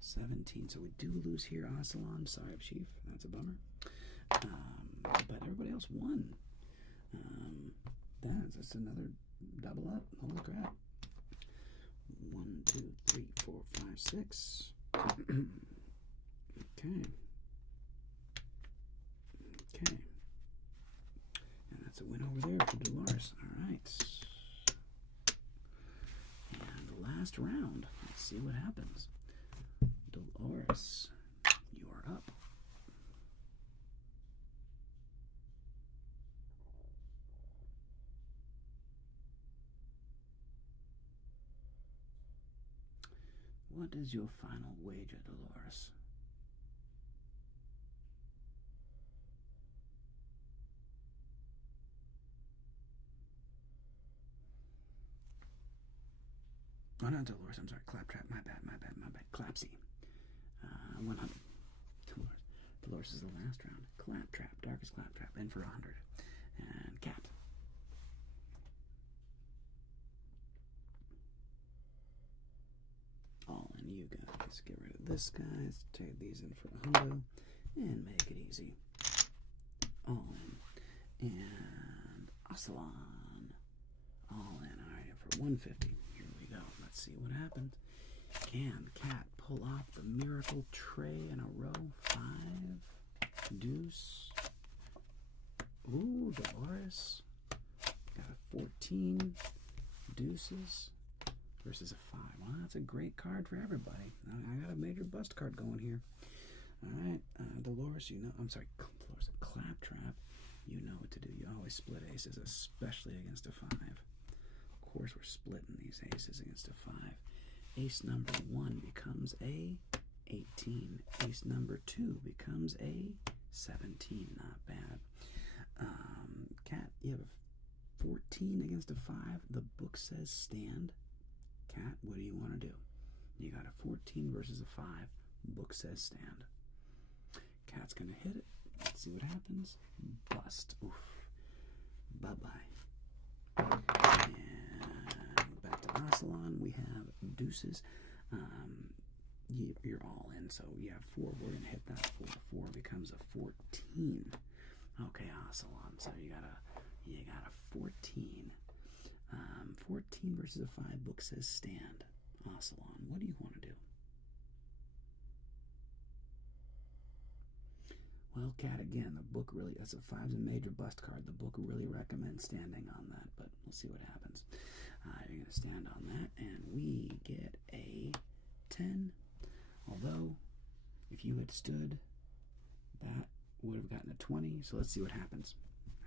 17. So we do lose here, Asalan. Sorry, Chief. That's a bummer. But everybody else won. That's just another double up. Holy crap. 1, 2, 3, 4, 5, 6. Okay. Okay. And that's a win over there for Dolores. All right. And the last round. Let's see what happens. Dolores, you are up. What is your final wager, Dolores? Oh, not Dolores, I'm sorry. Claptrap, my bad. Clapsy. 100. Dolores is the last round. Claptrap, darkest Claptrap, in for 100. And Cat. All in you guys. Get rid of this, guys. Take these in for 100 and make it easy. All in. And Asalan. All in. Alright, for 150. Here we go. Let's see what happens. Can Cat pull off the miracle tray in a row? 5. Deuce. Ooh, Dolores. Got a 14. Deuces. Versus a 5. Well, that's a great card for everybody. I got a major bust card going here. Alright, Dolores, you know, I'm sorry, Dolores, Claptrap, you know what to do. You always split aces, especially against a 5. Of course, we're splitting these aces against a 5. Ace number 1 becomes a 18. Ace number 2 becomes a 17. Not bad. Cat, you have a 14 against a 5. The book says stand. Cat, what do you want to do? You got a 14 versus a 5. Book says stand. Cat's going to hit it. Let's see what happens. Bust. Oof. Bye-bye. And back to Asalan. We have deuces. You're all in. So you have 4. We're going to hit that 4. 4 becomes a 14. Okay, Asalan. So you got a 14. 14 versus a 5. Book says stand. Asalan, what do you want to do? Well, Cat, again, the book really, that's a 5's a major bust card. The book really recommends standing on that, but we'll see what happens. You're going to stand on that, and we get a 10. Although, if you had stood, that would have gotten a 20, so let's see what happens.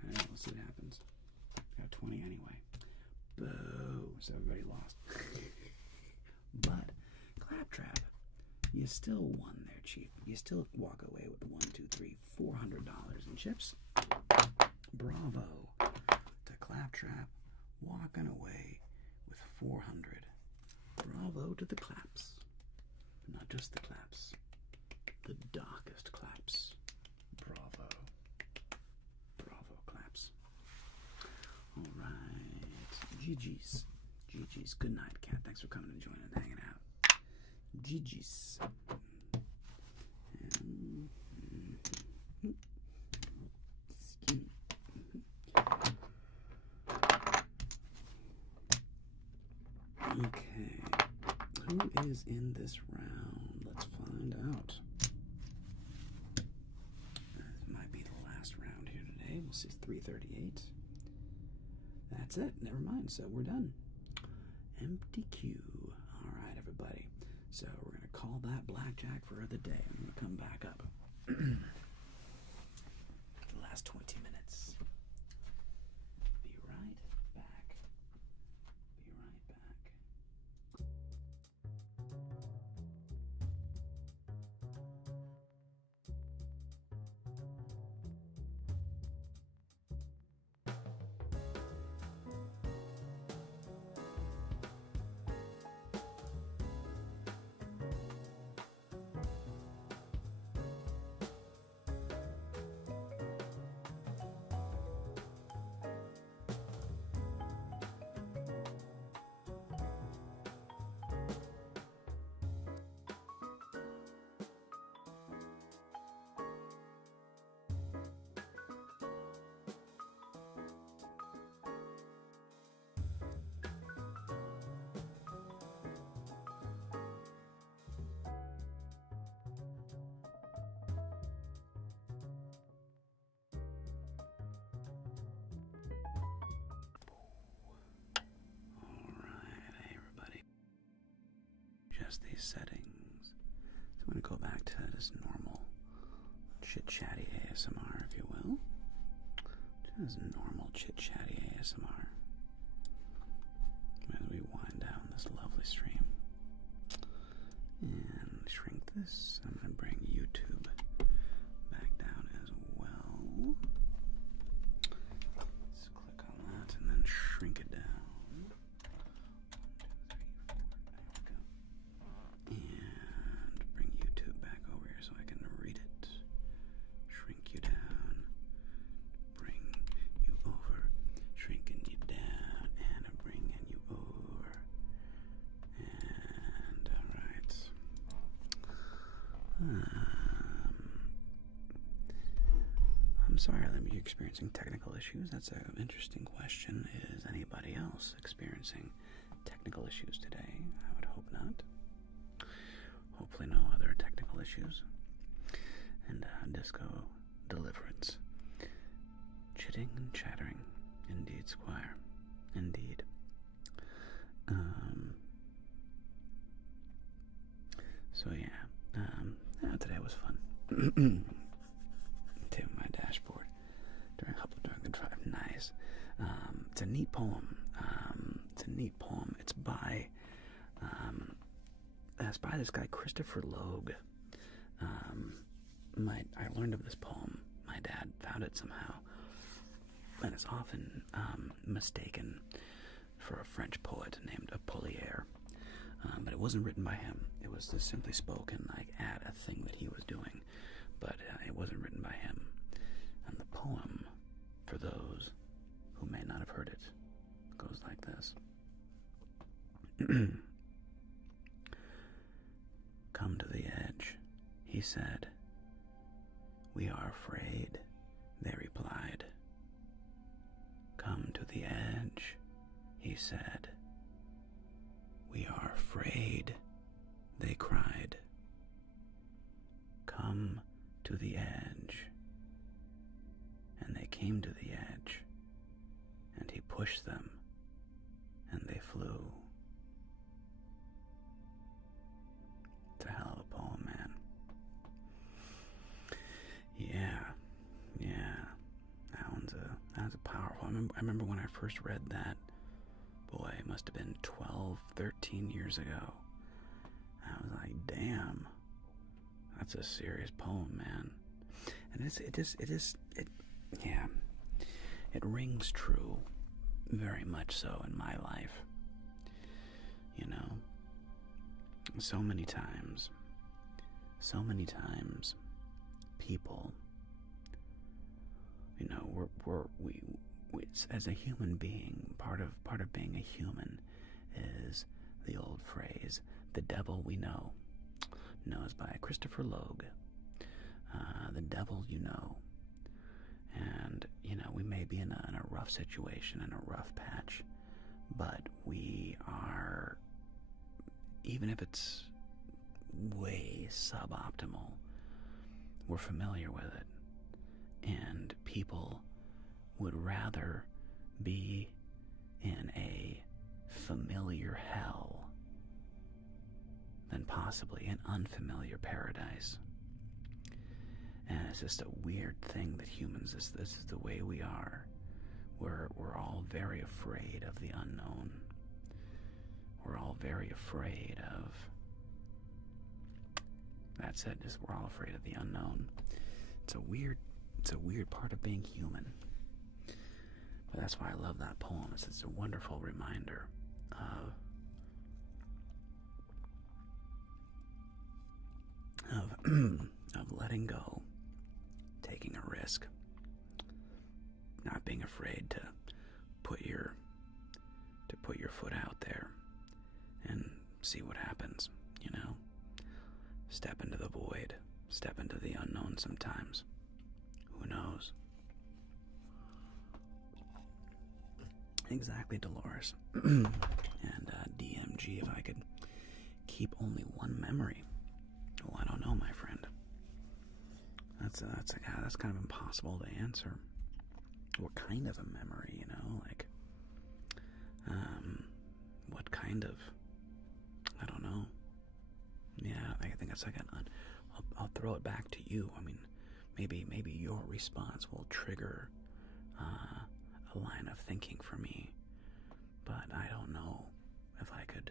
All right, let's see what happens. Got a 20 anyway. Boo. So everybody lost. claptrap, you still won there, Chief. You still walk away with $400 in chips. Bravo to Claptrap, walking away with 400. Bravo to the claps. Not just the claps, the darkest claps. Bravo. Bravo, claps. All right. GG's. GG's. Good night, Cat. Thanks for coming and joining and hanging out. GG's. Okay, who is in this round? Let's find out. This might be the last round here today. We'll see. 338. That's it. Never mind. So we're done. Empty queue. All right, everybody. So we're going to call that blackjack for the day. I'm going to come back up. The last 20 minutes. Be right back. Be right back. Just these settings. So I'm going to go back to just normal chit-chatty ASMR, if you will. Just normal chit-chatty ASMR. As we wind down this lovely stream. And shrink this. I'm going to bring YouTube back down as well. Let's click on that and then shrink it down. And bring YouTube back over here so I can read it. Shrink you down. Bring you over. Shrinking you down. And I'm bringing you over. And alright. I'm sorry that you're experiencing technical issues. That's an interesting question. Is anybody else experiencing technical issues today? I would hope not. Hopefully no other technical issues. And disco deliverance. Chitting and chattering. Indeed, Squire. Indeed. So yeah. Today was fun. To my dashboard. During the drive. Nice. It's a neat poem. It's by this guy Christopher Logue. I learned of this poem. My dad found it somehow, and it's often mistaken for a French poet named Apollinaire, but it wasn't written by him. It was just simply spoken like at a thing that he was doing, but it wasn't written by him. And the poem, for those who may not have heard it, goes like this. Come to the edge, he said. We are afraid, they replied. Come to the edge, he said. We are afraid, they cried. Come to the edge. And they came to the edge, and he pushed them, and they flew. It's a hell of a poem, man. Yeah. That one's a powerful. I remember when I first read that. Boy, it must have been 12, 13 years ago. That was like, damn, that's a serious poem, man. And it rings true, very much so in my life. You know, so many times, people, you know, we as a human being, part of being a human is the old phrase, "The devil we know." Knows by Christopher Logue. The devil you know. And, you know, we may be in a rough situation, in a rough patch, but we are, even if it's way suboptimal, we're familiar with it. And people would rather be in a familiar hell than possibly an unfamiliar paradise. And it's just a weird thing that humans, this is the way we are. We're all very afraid of the unknown. We're all very afraid of, that's it, just we're all afraid of the unknown. It's a weird part of being human. But that's why I love that poem. It's a wonderful reminder of letting go, taking a risk, not being afraid to put your foot out there and see what happens, you know? Step into the void, step into the unknown sometimes. Who knows? Exactly, Dolores. And DMG, if I could keep only one memory. Oh, I don't know, my friend. That's kind of impossible to answer. What kind of a memory, you know? Like, what kind of? I don't know. Yeah, I think that's like I'll throw it back to you. I mean, maybe your response will trigger a line of thinking for me, but I don't know if I could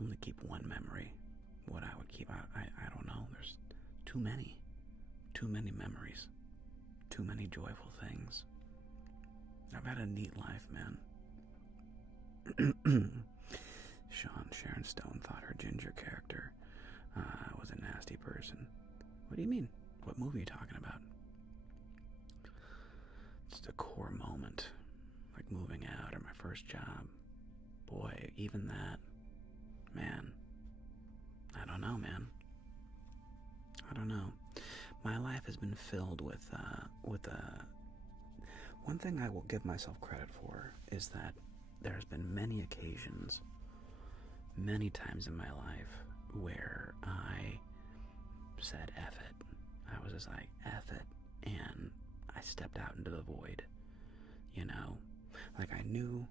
only keep one memory. What I would keep, I don't know. There's too many memories, too many joyful things. I've had a neat life, man. Sharon Stone thought her Ginger character was a nasty person. What do you mean? What movie are you talking about? It's a core moment, like moving out or my first job. Boy, even that, man. I don't know, man. I don't know. My life has been filled with one thing I will give myself credit for is that there's been many occasions, many times in my life where I said F it. I was just like, F it, and I stepped out into the void, you know? Like I knew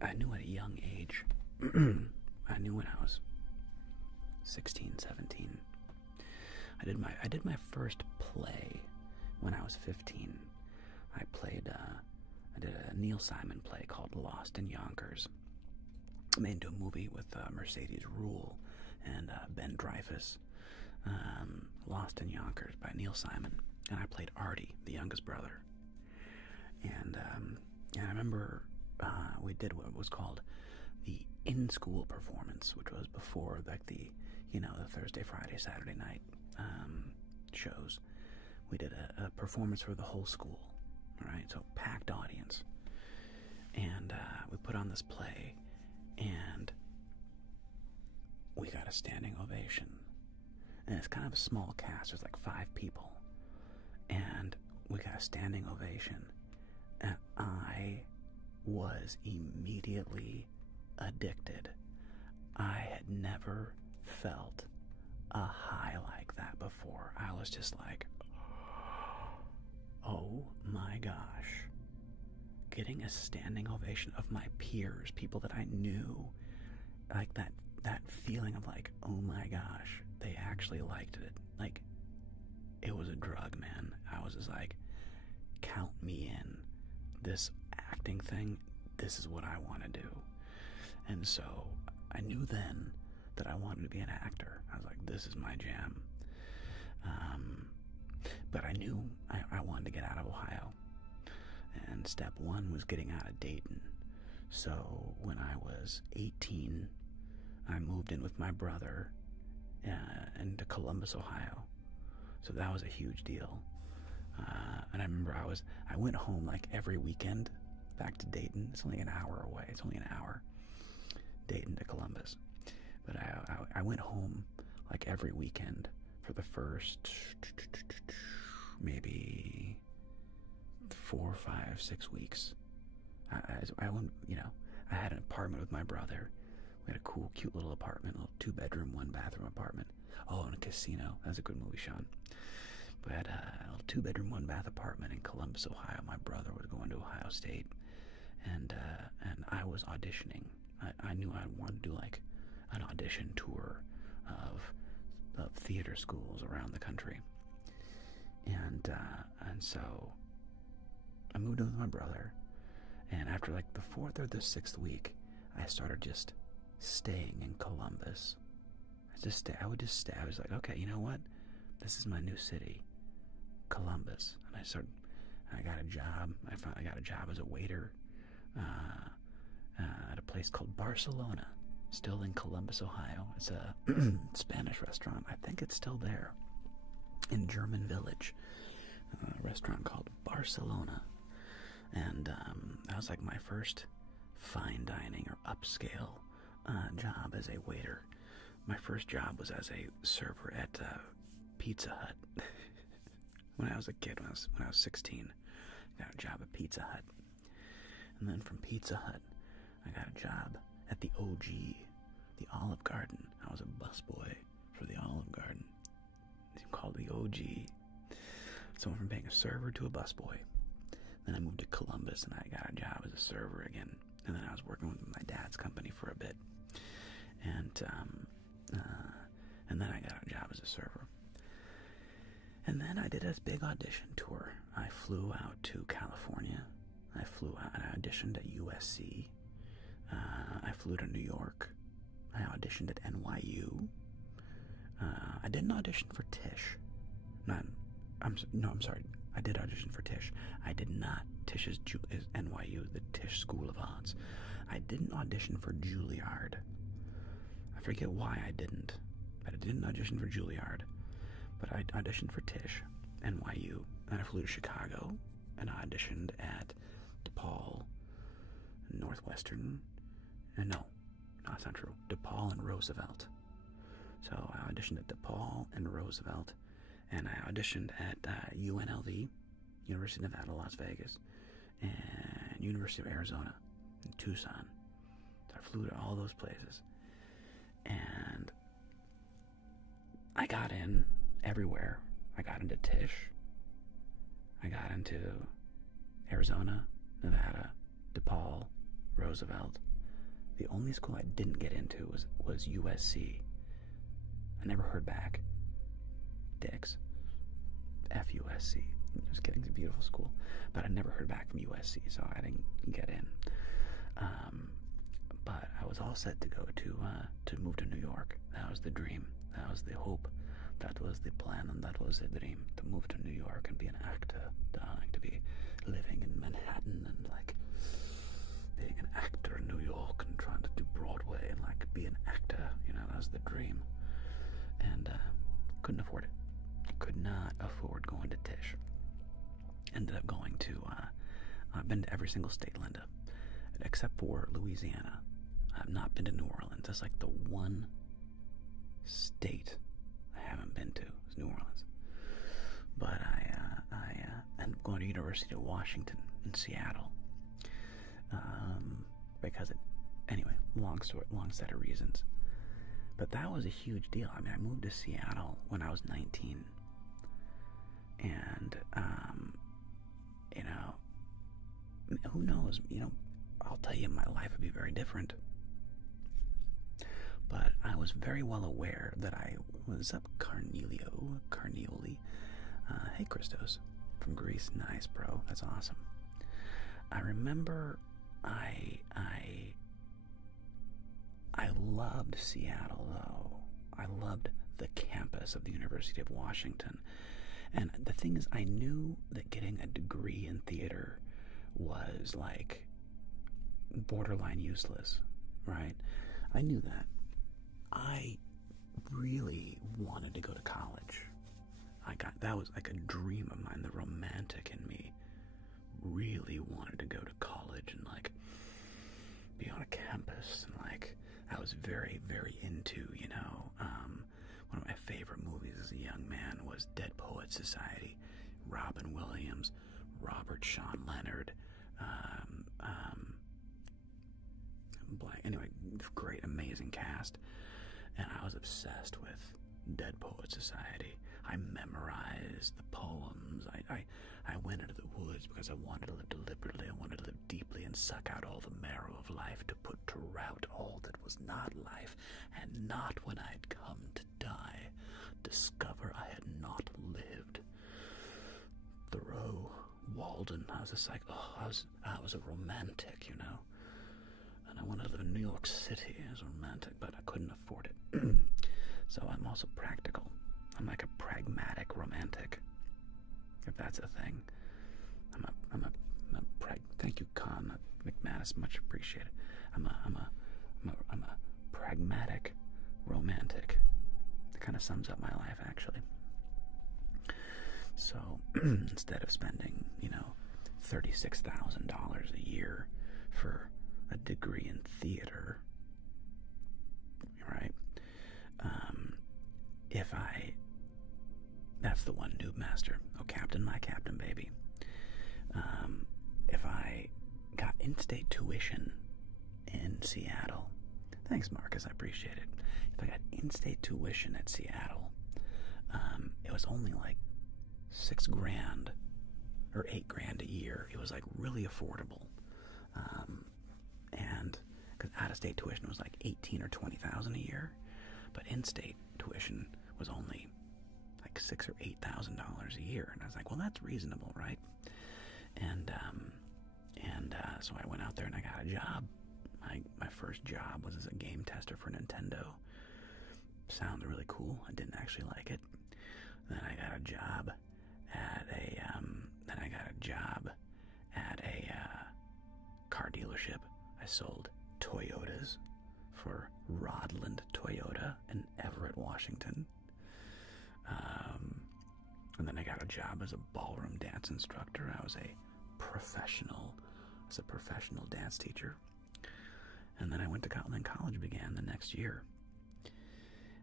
at a young age, I knew when I was 16, 17. I did my first play when I was 15. I did a Neil Simon play called Lost in Yonkers. Made into a movie with Mercedes Ruehl and Ben Dreyfuss. Lost in Yonkers by Neil Simon. And I played Artie, the youngest brother. And I remember we did what was called the in-school performance, which was before like the Thursday, Friday, Saturday night shows. We did a performance for the whole school, right? So packed audience. And we put on this play, and we got a standing ovation. And it's kind of a small cast. There's like 5 people. And we got a standing ovation. And I was immediately addicted. I had never felt a high like that before. I was just like, oh my gosh. Getting a standing ovation of my peers, people that I knew, like that feeling of like, oh my gosh, they actually liked it. Like, it was a drug, man. I was just like, count me in. This acting thing, this is what I want to do. And so I knew then that I wanted to be an actor. I was like, this is my jam. But I knew I wanted to get out of Ohio. And step one was getting out of Dayton. So when I was 18, I moved in with my brother into Columbus, Ohio. So that was a huge deal. And I remember I went home like every weekend back to Dayton. It's only an hour away. It's only an hour, Dayton to Columbus. But I went home like every weekend for the first maybe 4, 5, 6 weeks. I went, I had an apartment with my brother. We had a cool, cute little apartment, a little 2-bedroom, 1-bathroom apartment. Oh, and a casino. That's a good movie, Sean. We had a little 2-bedroom, 1-bath apartment in Columbus, Ohio. My brother was going to Ohio State, and I was auditioning. I knew I wanted to do like an audition tour of theater schools around the country, and so I moved in with my brother. And after like the 4th or the 6th week, I started just staying in Columbus. I would just stay. I was like, okay, you know what? This is my new city, Columbus. And I got a job. I got a job as a waiter at a place called Barcelona, still in Columbus, Ohio. It's a Spanish restaurant. I think it's still there in German Village. A restaurant called Barcelona. And that was like my first fine dining or upscale job as a waiter. My first job was as a server at Pizza Hut. When I was a kid, when I was 16, I got a job at Pizza Hut. And then from Pizza Hut, I got a job at the OG, the Olive Garden. I was a busboy for the Olive Garden. It's called the OG. So I went from being a server to a busboy. Then I moved to Columbus and I got a job as a server again. And then I was working with my dad's company for a bit. And then I got a job as a server. And then I did a big audition tour. I flew out to California. I flew out and I auditioned at USC. I flew to New York. I auditioned at NYU. I didn't audition for Tisch. I'm sorry. I did audition for Tisch. I did not. Tisch is NYU, the Tisch School of Arts. I didn't audition for Juilliard. I forget why I didn't. But I didn't audition for Juilliard. But I auditioned for Tisch, NYU. And I flew to Chicago and I auditioned at DePaul, Northwestern. No, that's not true. DePaul and Roosevelt. So I auditioned at DePaul and Roosevelt. And I auditioned at UNLV, University of Nevada, Las Vegas, and University of Arizona in Tucson. So I flew to all those places. And I got in everywhere. I got into Tisch. I got into Arizona, Nevada, DePaul, Roosevelt. The only school I didn't get into was USC. I never heard back. Dicks. FUSC. Just kidding, it's a beautiful school. But I never heard back from USC, so I didn't get in. But I was all set to go to move to New York. That was the dream. That was the hope. That was the plan, and that was the dream. To move to New York and be an actor. To be living in Manhattan and like being an actor in New York and trying to do Broadway and like be an actor. That was the dream. And couldn't afford it. Could not afford going to Tisch. Ended up going to, I've been to every single state, Linda, except for Louisiana. I've not been to New Orleans. That's like the one state I haven't been to is New Orleans. But I ended up going to University of Washington in Seattle. Anyway, long set of reasons. But that was a huge deal. I mean, I moved to Seattle when I was 19. And, who knows? I'll tell you, my life would be very different. But I was very well aware that I was up Carnioli. Hey, Christos. From Greece. Nice, bro. That's awesome. I remember I loved Seattle, though. I loved the campus of the University of Washington. And the thing is, I knew that getting a degree in theater was like borderline useless, right? I knew that. I really wanted to go to college. That was like a dream of mine. The romantic in me really wanted to go to college and like be on a campus, and like I was very, very into, one of my favorite movies as a young man was Dead Poets Society. Robin Williams, Robert Sean Leonard, anyway, great, amazing cast. And I was obsessed with Dead Poets Society. I memorized the poems. I went into the woods because I wanted to live deliberately. I wanted to live deeply and suck out all the marrow of life, to put to rout all that was not life, and not when I had come to die, discover I had not lived. Thoreau, Walden. I was just like, I was a romantic, And I wanted to live in New York City as a romantic, but I couldn't afford it. So I'm also practical. I'm like a pragmatic romantic, if that's a thing. Thank you, Con McManus, much appreciated. I'm a pragmatic romantic. It kind of sums up my life, actually. So instead of spending, $36,000 a year for a degree in theater, right? That's the one, Noob Master. Oh, Captain, my Captain, baby. If I got in-state tuition in Seattle, thanks, Marcus, I appreciate it. If I got in-state tuition at Seattle, it was only like $6,000 or $8,000 a year. It was like really affordable. And because out-of-state tuition was like $18,000 or $20,000 a year, but in-state tuition was only like $6,000 or $8,000 a year, and I was like, well, that's reasonable, right? And so I went out there and I got a job. My first job was as a game tester for Nintendo. Sounds really cool. I didn't actually like it. Then I got a job at a car dealership. I sold Toyotas for Rodland Toyota in Everett, Washington. And then I got a job as a ballroom dance instructor. I was a professional dance teacher. And then I went to college, and then college began the next year.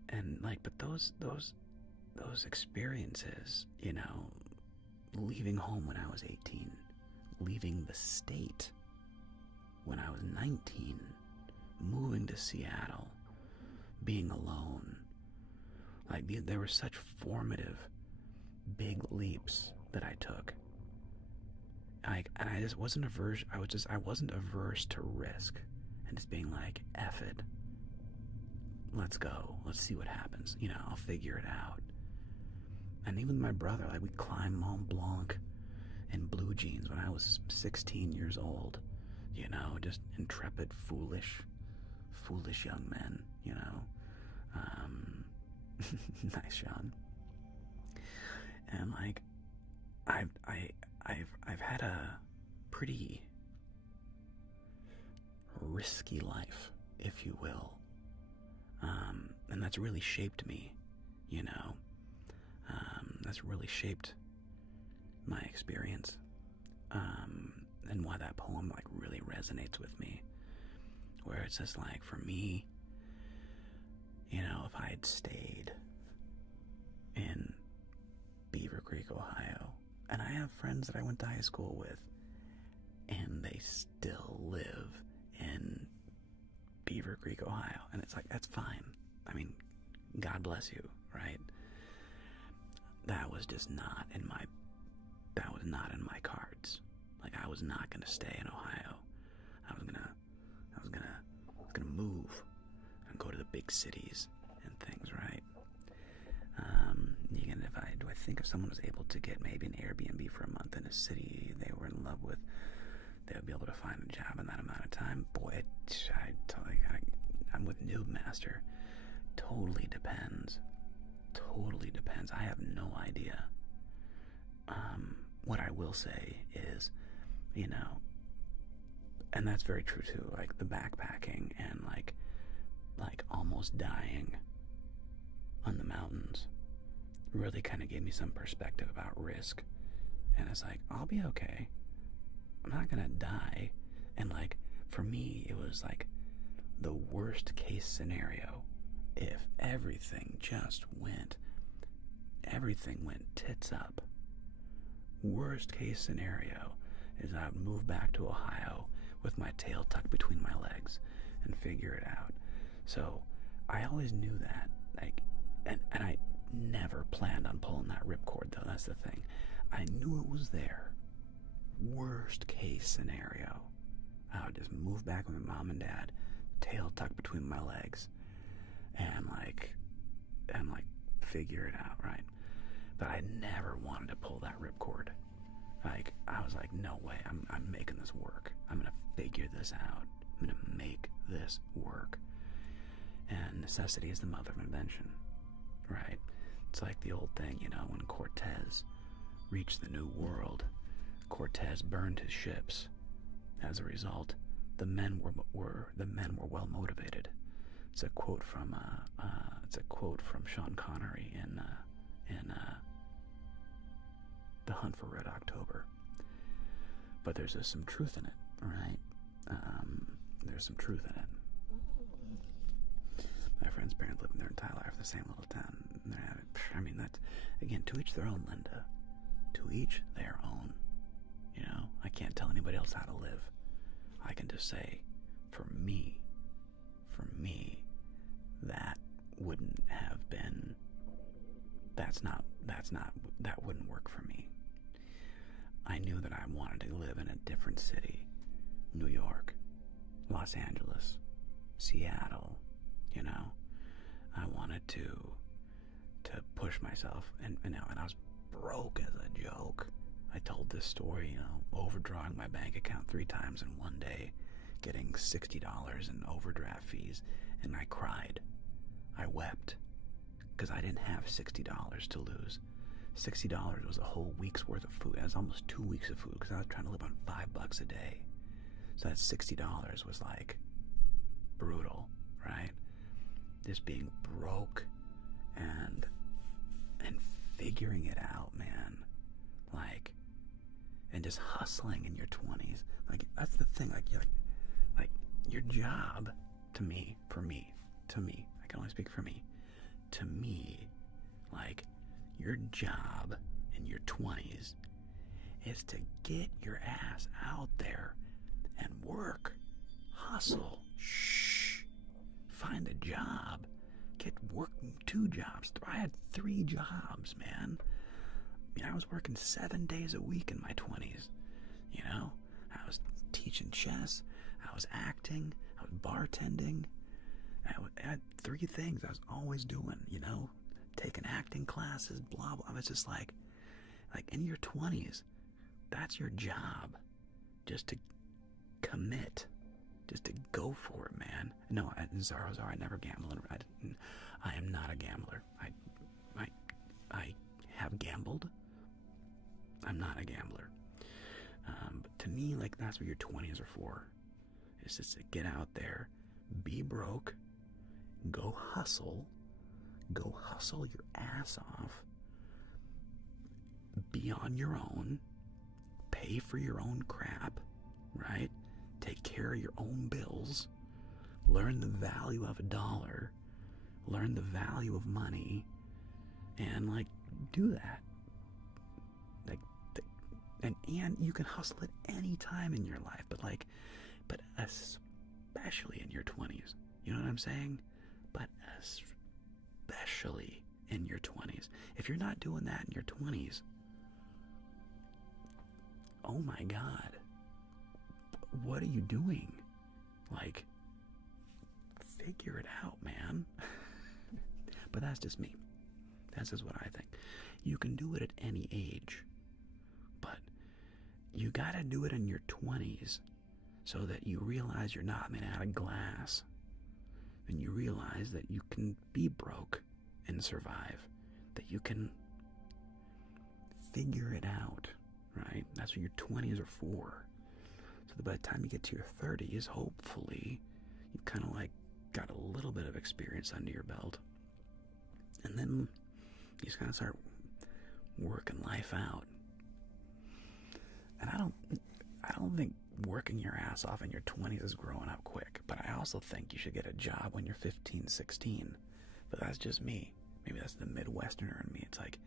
And but those experiences, leaving home when I was 18, leaving the state when I was 19, moving to Seattle, being alone, there were such formative, big leaps that I took. And I just wasn't averse. I wasn't averse to risk, and just being like, F it. Let's go. Let's see what happens. I'll figure it out. And even my brother, we climbed Mont Blanc in blue jeans when I was 16 years old. Just intrepid, foolish young men. Nice, Sean. And I've had a pretty risky life, if you will. And that's really shaped me, that's really shaped my experience, and why that poem really resonates with me, where it's just for me, if I had stayed in Beaver Creek, Ohio, and I have friends that I went to high school with, and they still live in Beaver Creek, Ohio, and it's that's fine. I mean, God bless you, right? That was just not in my cards. I was not going to stay in Ohio. I was gonna move and go to the big cities and things, right? Do I think if someone was able to get maybe an Airbnb for a month in a city they were in love with, they would be able to find a job in that amount of time? Boy, I'm with Noob Master. disaster. Totally depends. Totally depends. I have no idea. What I will say is, you know, and that's very true too, like the backpacking and like almost dying on the mountains really kind of gave me some perspective about risk. And it's like, I'll be okay. I'm not gonna die. And like, for me, it was like the worst case scenario. If everything went tits up, worst case scenario is I would move back to Ohio with my tail tucked between my legs and figure it out. So I always knew that, like, and I never planned on pulling that ripcord though. That's the thing. I knew it was there. Worst case scenario, I would just move back with my mom and dad, tail tucked between my legs, and figure it out, right? But I never wanted to pull that ripcord. Like, I was like, no way, I'm making this work. I'm gonna figure this out. I'm gonna make this work. And necessity is the mother of invention, right? It's like the old thing, you know, when Cortez reached the New World, Cortez burned his ships. As a result, the men were well motivated. It's a quote from Sean Connery in The Hunt for Red October. But there's some truth in it, right? There's some truth in it. My friend's parents live in their entire life in the same little town. I mean, that's, again, to each their own, Linda. To each their own. You know, I can't tell anybody else how to live. I can just say, for me, that wouldn't have been, that wouldn't work for me. I knew that I wanted to live in a different city. New York, Los Angeles, Seattle, you know. I wanted to push myself, and I was broke as a joke. I told this story, you know, overdrawing my bank account 3 times in one day, getting $60 in overdraft fees, and I cried. I wept, because I didn't have $60 to lose. $60 was a whole week's worth of food. It was almost 2 weeks of food, because I was trying to live on $5 a day. So that $60 was like brutal, right? Just being broke and figuring it out, man. Like, and just hustling in your 20s. Like, that's the thing. Like your job, to me, I can only speak for me. To me, like, your job in your 20s is to get your ass out there and work, hustle, find a job, get work, 2 jobs. I had 3 jobs, man. I mean, I was working 7 days a week in my 20s, you know? I was teaching chess, I was acting, I was bartending. I had 3 things I was always doing, you know? Taking acting classes, blah, blah. I was just like in your 20s, that's your job. Just to commit. Just to go for it, man. No, Zara, I never gambled. I am not a gambler. I have gambled. I'm not a gambler. But to me, like, that's what your 20s are for. It's just to get out there, be broke, go hustle your ass off, be on your own, pay for your own crap, right? Take care of your own bills, learn the value of a dollar, learn the value of money, and, like, do that. Like, and you can hustle at any time in your life, but especially in your 20s. You know what I'm saying? But especially in your 20s. If you're not doing that in your 20s, oh my God, what are you doing? Like, figure it out, man. But that's just me. That's just what I think. You can do it at any age, but you gotta do it in your 20s so that you realize you're not made out of glass. and you realize that you can be broke and survive, that you can figure it out, right? That's what your 20s are for. So that by the time you get to your 30s, hopefully, you've kind of like got a little bit of experience under your belt. And then you just kind of start working life out. And I don't think working your ass off in your 20s is growing up quick, but I also think you should get a job when you're 15, 16. But that's just me. Maybe that's the Midwesterner in me. It's like,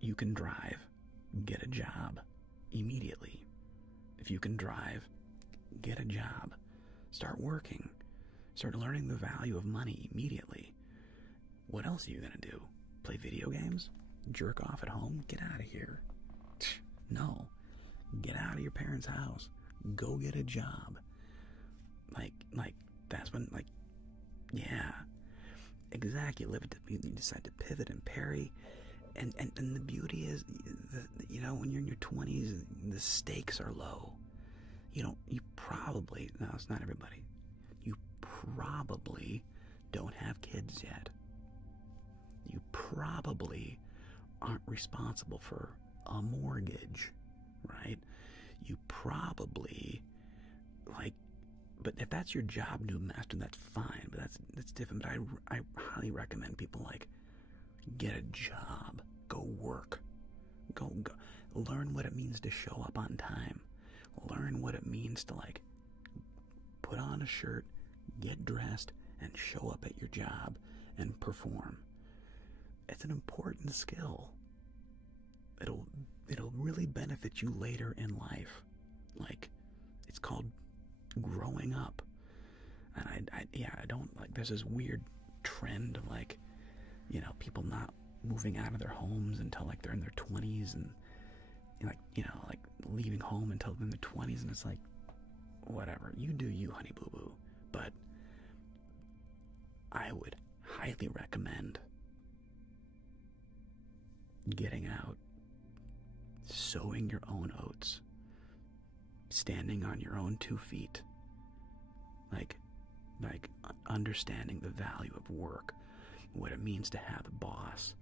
you can drive, get a job immediately. If you can drive, get a job. Start working. Start learning the value of money immediately. What else are you going to do? Play video games? Jerk off at home? Get out of here. No. Get out of your parents' house. Go get a job. Like that's when, yeah. Exactly. You decide to pivot and parry. And the beauty is, when you're in your 20s, the stakes are low. You probably, no, it's not everybody. You probably don't have kids yet. You probably aren't responsible for a mortgage, right? You probably, but if that's your job, new master, that's fine, but that's different. But I highly recommend people, get a job, go work, go learn what it means to show up on time, learn what it means to put on a shirt, get dressed, and show up at your job and perform. It's an important skill. It'll really benefit you later in life. It's called growing up. And I don't there's this weird trend of people not moving out of their homes until they're in their 20s, and leaving home until they're in their 20s, and it's whatever, you do you, honey boo boo. But I would highly recommend getting out, sowing your own oats, standing on your own 2 feet, understanding the value of work, what it means to have a boss,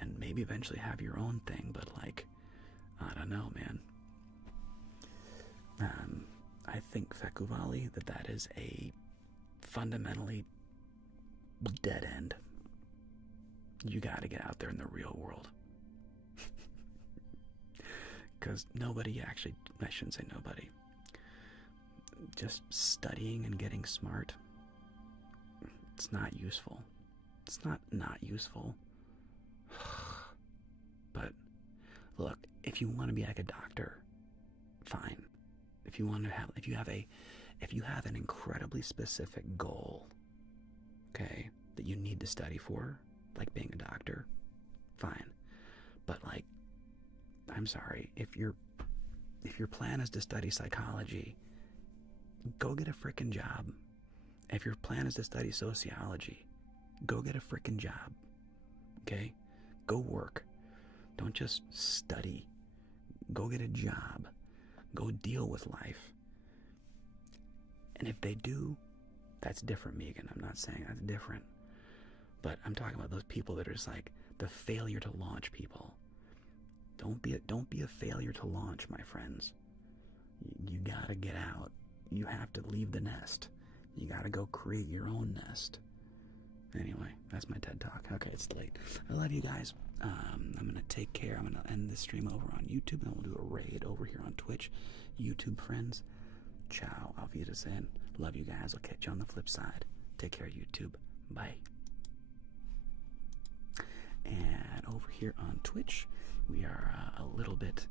and maybe eventually have your own thing. But I don't know, man. I think Fekuvali, that is a fundamentally dead end. You gotta get out there in the real world. Because nobody actually, I shouldn't say nobody, just studying and getting smart, it's not useful. It's not useful. But look, if you want to be like a doctor, fine. If you have an incredibly specific goal, okay, that you need to study for, like being a doctor, fine. But I'm sorry, if your plan is to study psychology, go get a frickin' job. If your plan is to study sociology, go get a frickin' job. Okay? Go work. Don't just study. Go get a job. Go deal with life. And if they do, that's different, Megan. I'm not saying that's different. But I'm talking about those people that are just the failure to launch people. Don't be a failure to launch, my friends. You gotta get out. You have to leave the nest. You gotta go create your own nest. Anyway, that's my TED Talk. Okay, it's late. I love you guys. I'm gonna take care. I'm gonna end this stream over on YouTube, and then we'll do a raid over here on Twitch. YouTube friends, ciao. Auf Wiedersehen. Love you guys. I'll catch you on the flip side. Take care, YouTube. Bye. And over here on Twitch, we are a little bit